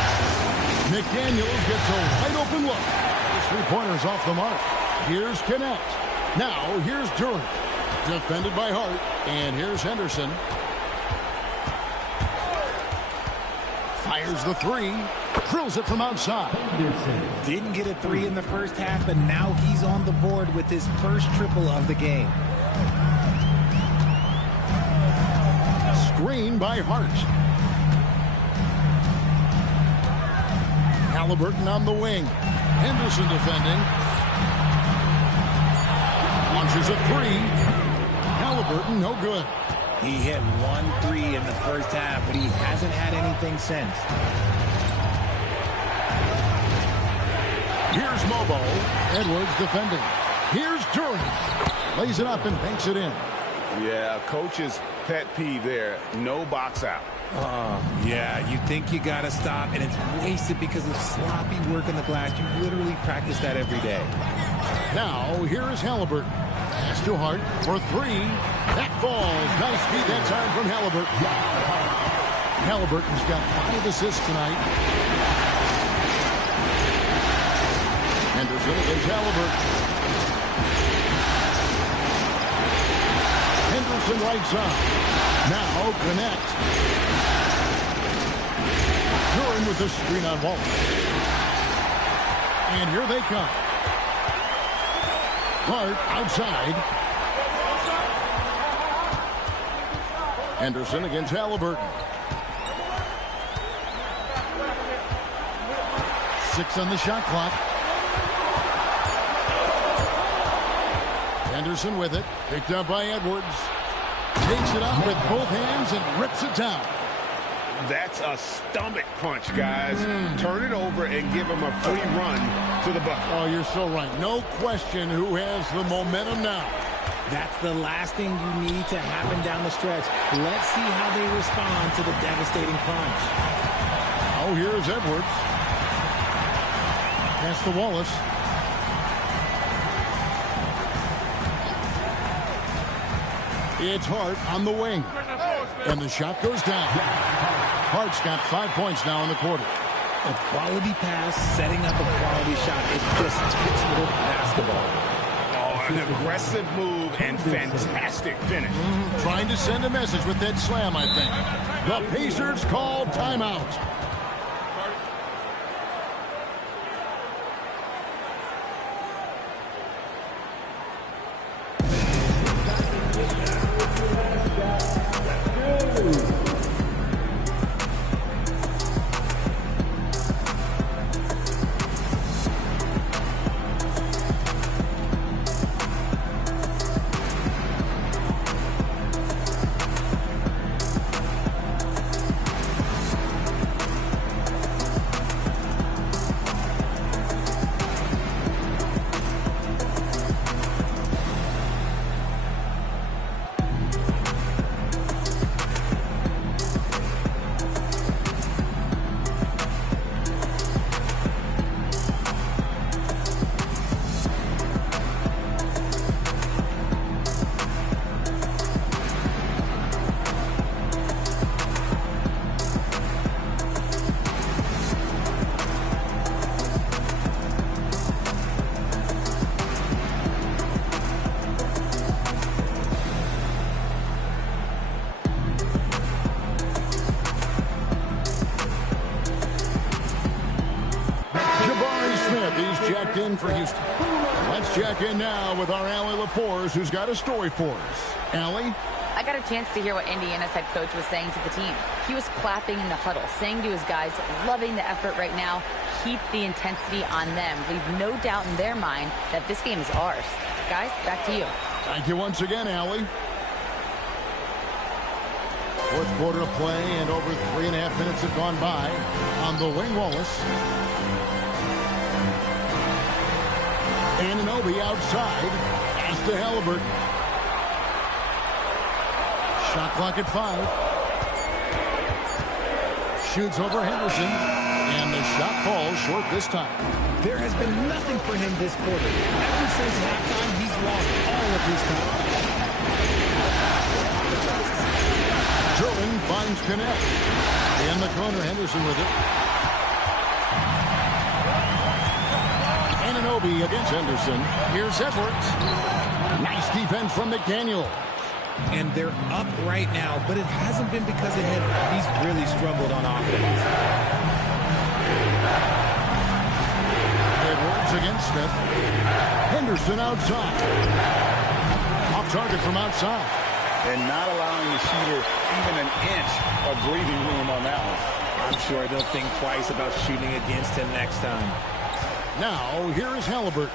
McDaniels gets a wide open look. His 3-pointers off the mark. Here's Connect. Now here's Duren. Defended by Hart. And here's Henderson. Fires the 3. Drills it from outside. Didn't get a 3 in the first half, but now he's on the board with his first triple of the game. Screen by Hart. Halliburton on the wing. Henderson defending. Launches a 3. Halliburton, no good. He hit 1 3 in the first half, but he hasn't had anything since. Here's Mobo. Edwards defending. Here's Duren. Lays it up and banks it in. Yeah, coach's pet peeve there. No box out. Yeah, you think you got to stop, and it's wasted because of sloppy work on the glass. You literally practice that every day. Now, here is Halliburton. Pass to Hart for 3. That falls. Nice feed that time from Halliburton. Halliburton's got 5 assists tonight. Henderson against Halliburton. Henderson right side. Now Connect. Duren with the screen on Wallace. And here they come. Hart outside. Henderson against Halliburton. 6 on the shot clock. Henderson with it. Picked up by Edwards. Takes it up with both hands and rips it down. That's a stomach punch, guys. Turn it over and give him a free run to the bucket. Oh, you're so right. No question who has the momentum now. That's the last thing you need to happen down the stretch. Let's see how they respond to the devastating punch. Oh, here's Edwards. Pass to Wallace. It's Hart on the wing. And the shot goes down. Hart's got 5 points now in the quarter. A quality pass, setting up a quality shot. It's just textbook basketball. Oh, an aggressive move and fantastic finish. Trying to send a message with that slam, I think. The Pacers call timeout. Smith, he's checked in for Houston. Let's check in now with our Allie LaForce, who's got a story for us. Allie? I got a chance to hear what Indiana's head coach was saying to the team. He was clapping in the huddle, saying to his guys, loving the effort right now, keep the intensity on them. Leave no doubt in their mind that this game is ours. Guys, back to you. Thank you once again, Allie. Fourth quarter of play, and over 3.5 minutes have gone by. On the wing, Wallace. Anunoby outside. Pass to Halliburton. Shot clock at 5. Shoots over Henderson. And the shot falls short this time. There has been nothing for him this quarter. Ever since halftime, he's lost all of his time. Sterling finds Connect. In the corner, Henderson with it. Anunoby against Henderson. Here's Edwards. Nice defense from McDaniel. And they're up right now, but it hasn't been because he's really struggled on offense. Edwards against Smith. Henderson outside. Off target from outside. And not allowing the shooter even an inch of breathing room on that one. I'm sure they'll think twice about shooting against him next time. Now, here is Halliburton.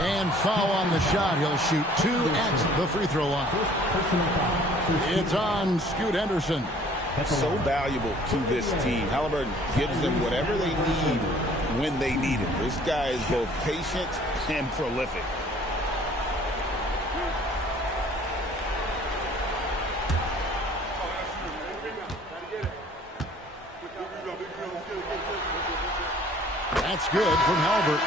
And foul on the shot. He'll shoot 2 at the free throw line. It's on Scoot Henderson. So valuable to this team. Halliburton gives them whatever they need when they need it. This guy is both patient and prolific. That's good from Halliburton.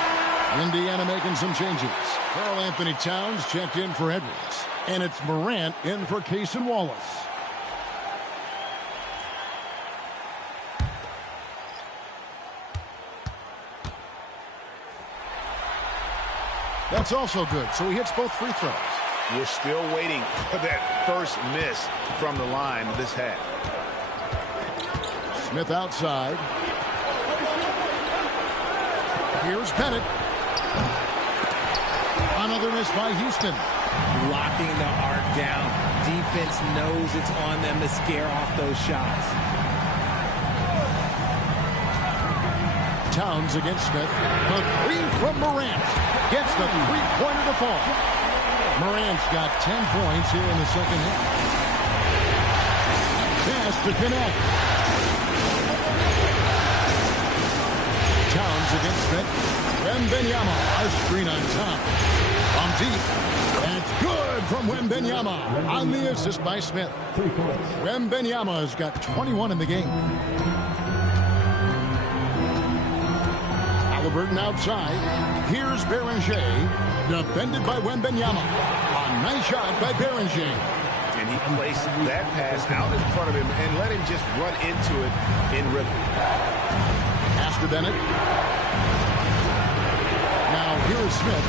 Indiana making some changes. Karl Anthony Towns checked in for Edwards. And it's Morant in for Cason Wallace. That's also good, so he hits both free throws. We're still waiting for that first miss from the line this half. Smith outside. Here's Bennett. Another miss by Houston. Locking the arc down. Defense knows it's on them to scare off those shots. Towns against Smith. The three from Morant. Gets the three-pointer to fall. Morant's got 10 points here in the second half. Pass to Connect. Towns against Smith. Wembanyama, a screen on top. From deep. That's good from Wembanyama on the assist by Smith. Wembanyama's got 21 in the game. Halliburton outside. Here's Beringer. Defended by Wembanyama. A nice shot by Beringer. And he placed that pass out in front of him and let him just run into it in rhythm. Pass to Bennett. Now here is Smith.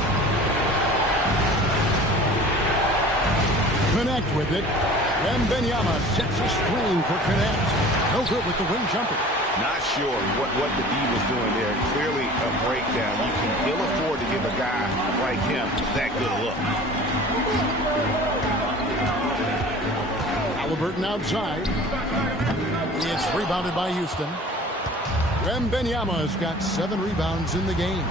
Connect with it. Wembanyama sets a screen for Connect. No good with the wing jumper. Not sure what the D was doing there. Clearly a breakdown. You can ill afford to give a guy like him that good a look. Halliburton outside. It's rebounded by Houston. Wembanyama's got 7 rebounds in the game.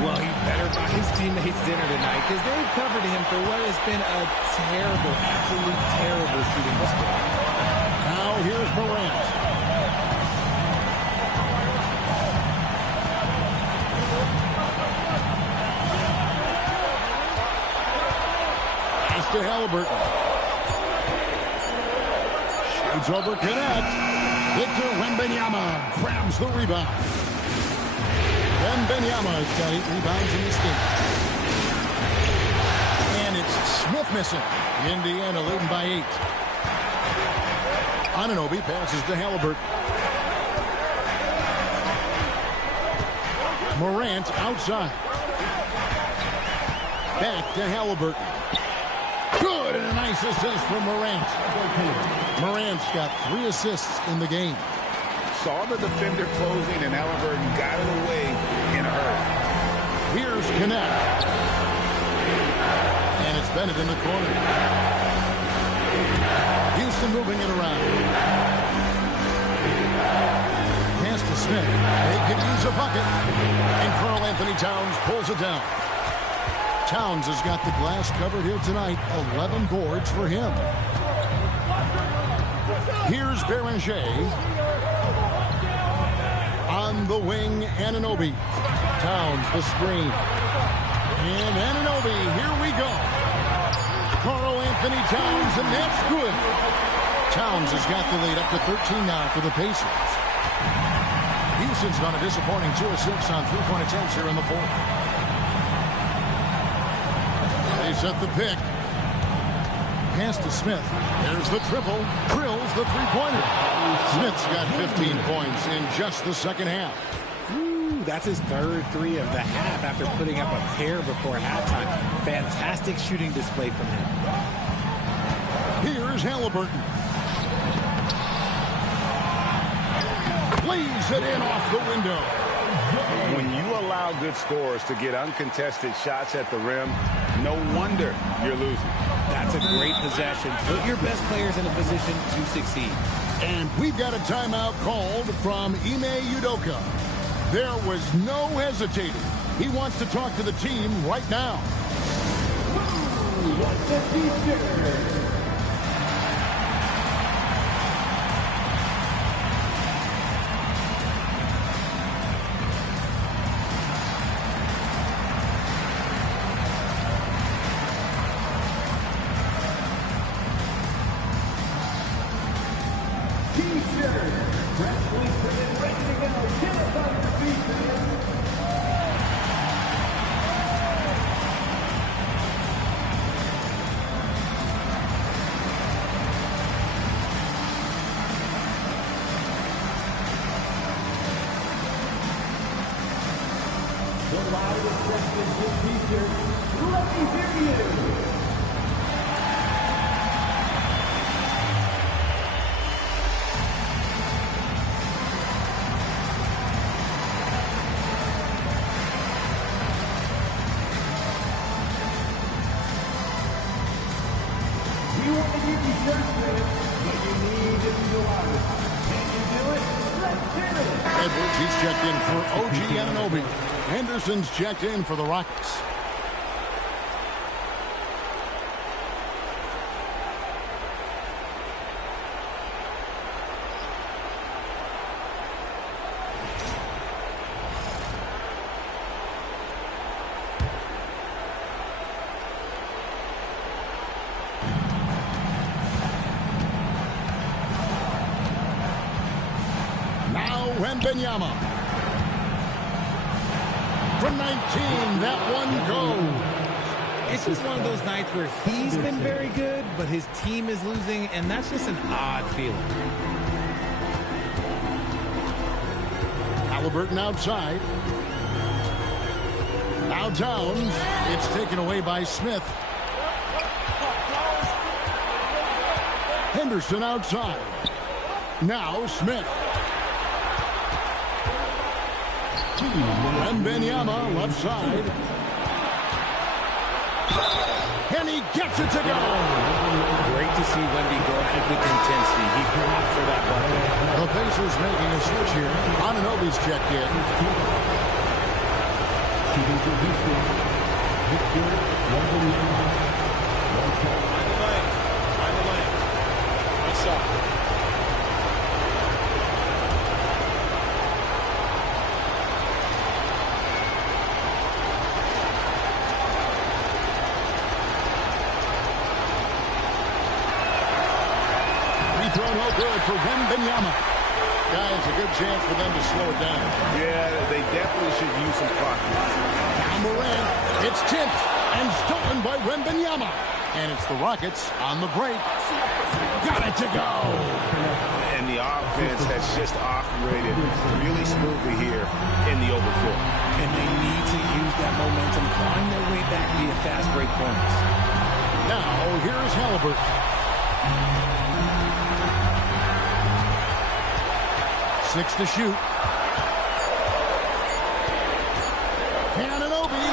Well, he better buy his teammates dinner tonight because they've covered him for what has been a terrible, absolute terrible shooting display. Now here's Morant. Pass to Halliburton. Shoots over Connect. Victor Wembanyama grabs the rebound. Wembanyama's got 8 rebounds in this game. And it's Smith missing. Indiana leading by 8. Anunoby passes to Halliburton. Morant outside. Back to Halliburton. Good, and a nice assist from Morant. Morant's got 3 assists in the game. Saw the defender closing, and Halliburton got it away in a hurry. connect. And it's Bennett in the corner. Houston moving it around. Pass to Smith. They can use a bucket. And Karl Anthony Towns pulls it down. Towns has got the glass covered here tonight. 11 boards for him. Here's Beringer. On the wing, Anunoby. Towns, the screen. And Anunoby, here we go. Karl Anthony Towns, and that's good. Towns has got the lead up to 13 now for the Pacers. Houston's gone a disappointing 2 of 6 on three-point attempts here in the fourth. They set the pick. Pass to Smith. There's the triple. Drills the three-pointer. Smith's got 15 points in just the second half. Ooh, that's his third three of the half after putting up a pair before halftime. Fantastic shooting display from him. Here's Halliburton. Lays it in off the window. When you allow good scorers to get uncontested shots at the rim, no wonder you're losing. That's a great possession. Put your best players in a position to succeed. And we've got a timeout called from Ime Udoka. There was no hesitating. He wants to talk to the team right now. Edwards, he's checked in for OG Anunoby. Henderson's checked in for the Rockets. Wembanyama. From 19, that one goes. It's just one of those nights where he's been very good, but his team is losing, and that's just an odd feeling. Halliburton outside. Now Towns. It's taken away by Smith. Henderson outside. Now Smith. Wembanyama left side. And he gets it to go. Great to see Wemby go out with intensity. He fought for that bucket. The Pacers making a switch here. Anunoby's checked in. Shooting for Houston, Victor Wembanyama. Find the lane. What's up? Throw no good for Wembanyama. Guys, a good chance for them to slow it down. Yeah, they definitely should use some clock. Now Morant, it's tipped and stolen by Wembanyama. And it's the Rockets on the break. Got it to go. And the offense has just operated really smoothly here in the overflow. And they need to use that momentum, clawing their way back via fast break points. Now, here's Halliburton. 6 to shoot. Anunoby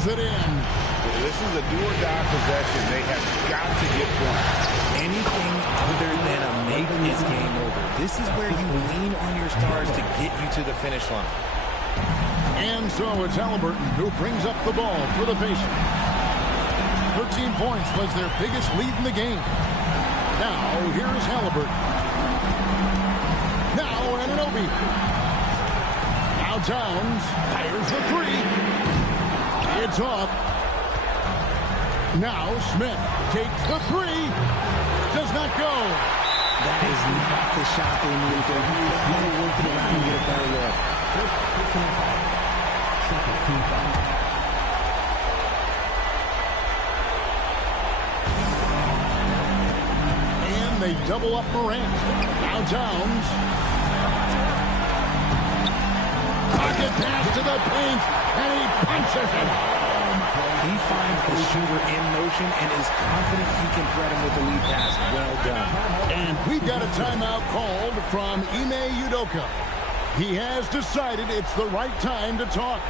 drills it in. This is a do-or-die possession. They have got to get points. Anything other than a make is game over. This is where you lean on your stars to get you to the finish line. And so it's Halliburton who brings up the ball for the Pacers. 13 points was their biggest lead in the game. Now, here's Halliburton. Now, Anunoby. Now Towns fires the three. It's off. Now Smith takes the three. Does not go. That is not the shot they needed. They're working around to get a better look. Second team foul. And they double up Morant. Now Towns. Pocket pass to the paint, and he punches it. He finds the shooter in motion and is confident he can threat him with the lead pass. Well done. And we've got a timeout called from Ime Udoka. He has decided it's the right time to talk.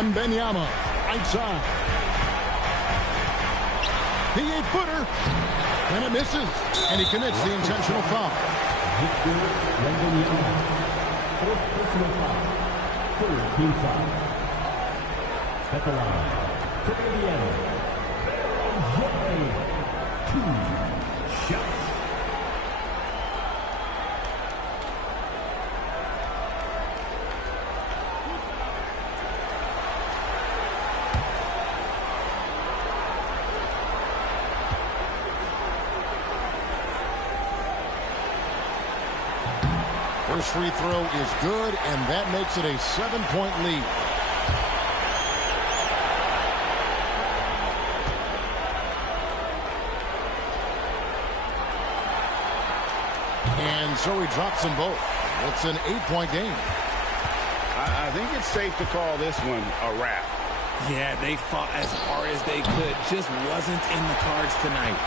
Wembanyama, right side. The 8-footer, and it misses, and he commits the intentional foul. Victor Wembanyama, fourth personal foul, third team foul. At the line, for Indiana, Baron J. 2 shots. First free throw is good, and that makes it a 7-point lead. And so he drops them both. It's an 8-point game. I think it's safe to call this one a wrap. Yeah, they fought as hard as they could. Just wasn't in the cards tonight.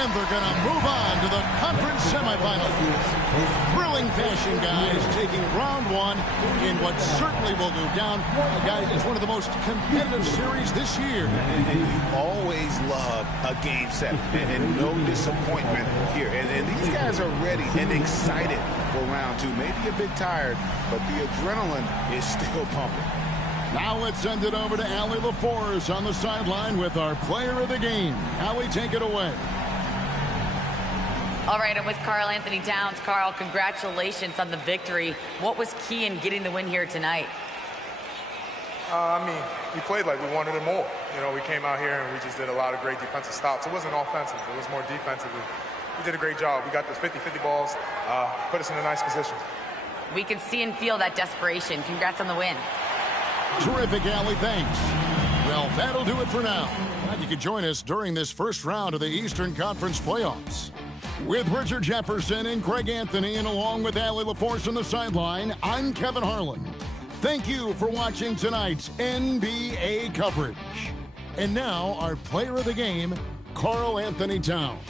And they're going to move on to the conference semifinals. Thrilling fashion, guys, taking round one in what certainly will go down, guys, is one of the most competitive series this year. And you always love a game set, and no disappointment here. And these guys are ready and excited for round two. Maybe a bit tired, but the adrenaline is still pumping. Now let's send it over to Allie LaForce on the sideline with our player of the game. Allie, take it away. All right, I'm with Karl-Anthony Towns. Carl, congratulations on the victory. What was key in getting the win here tonight? We played like we wanted it more. You know, we came out here and we just did a lot of great defensive stops. It wasn't offensive. It was more defensive. We did a great job. We got those 50-50 balls, put us in a nice position. We can see and feel that desperation. Congrats on the win. Terrific, Allie. Thanks. Well, that'll do it for now. Glad you could join us during this first round of the Eastern Conference playoffs. With Richard Jefferson and Greg Anthony, and along with Allie LaForce on the sideline, I'm Kevin Harlan. Thank you for watching tonight's NBA coverage. And now, our player of the game, Karl Anthony Towns.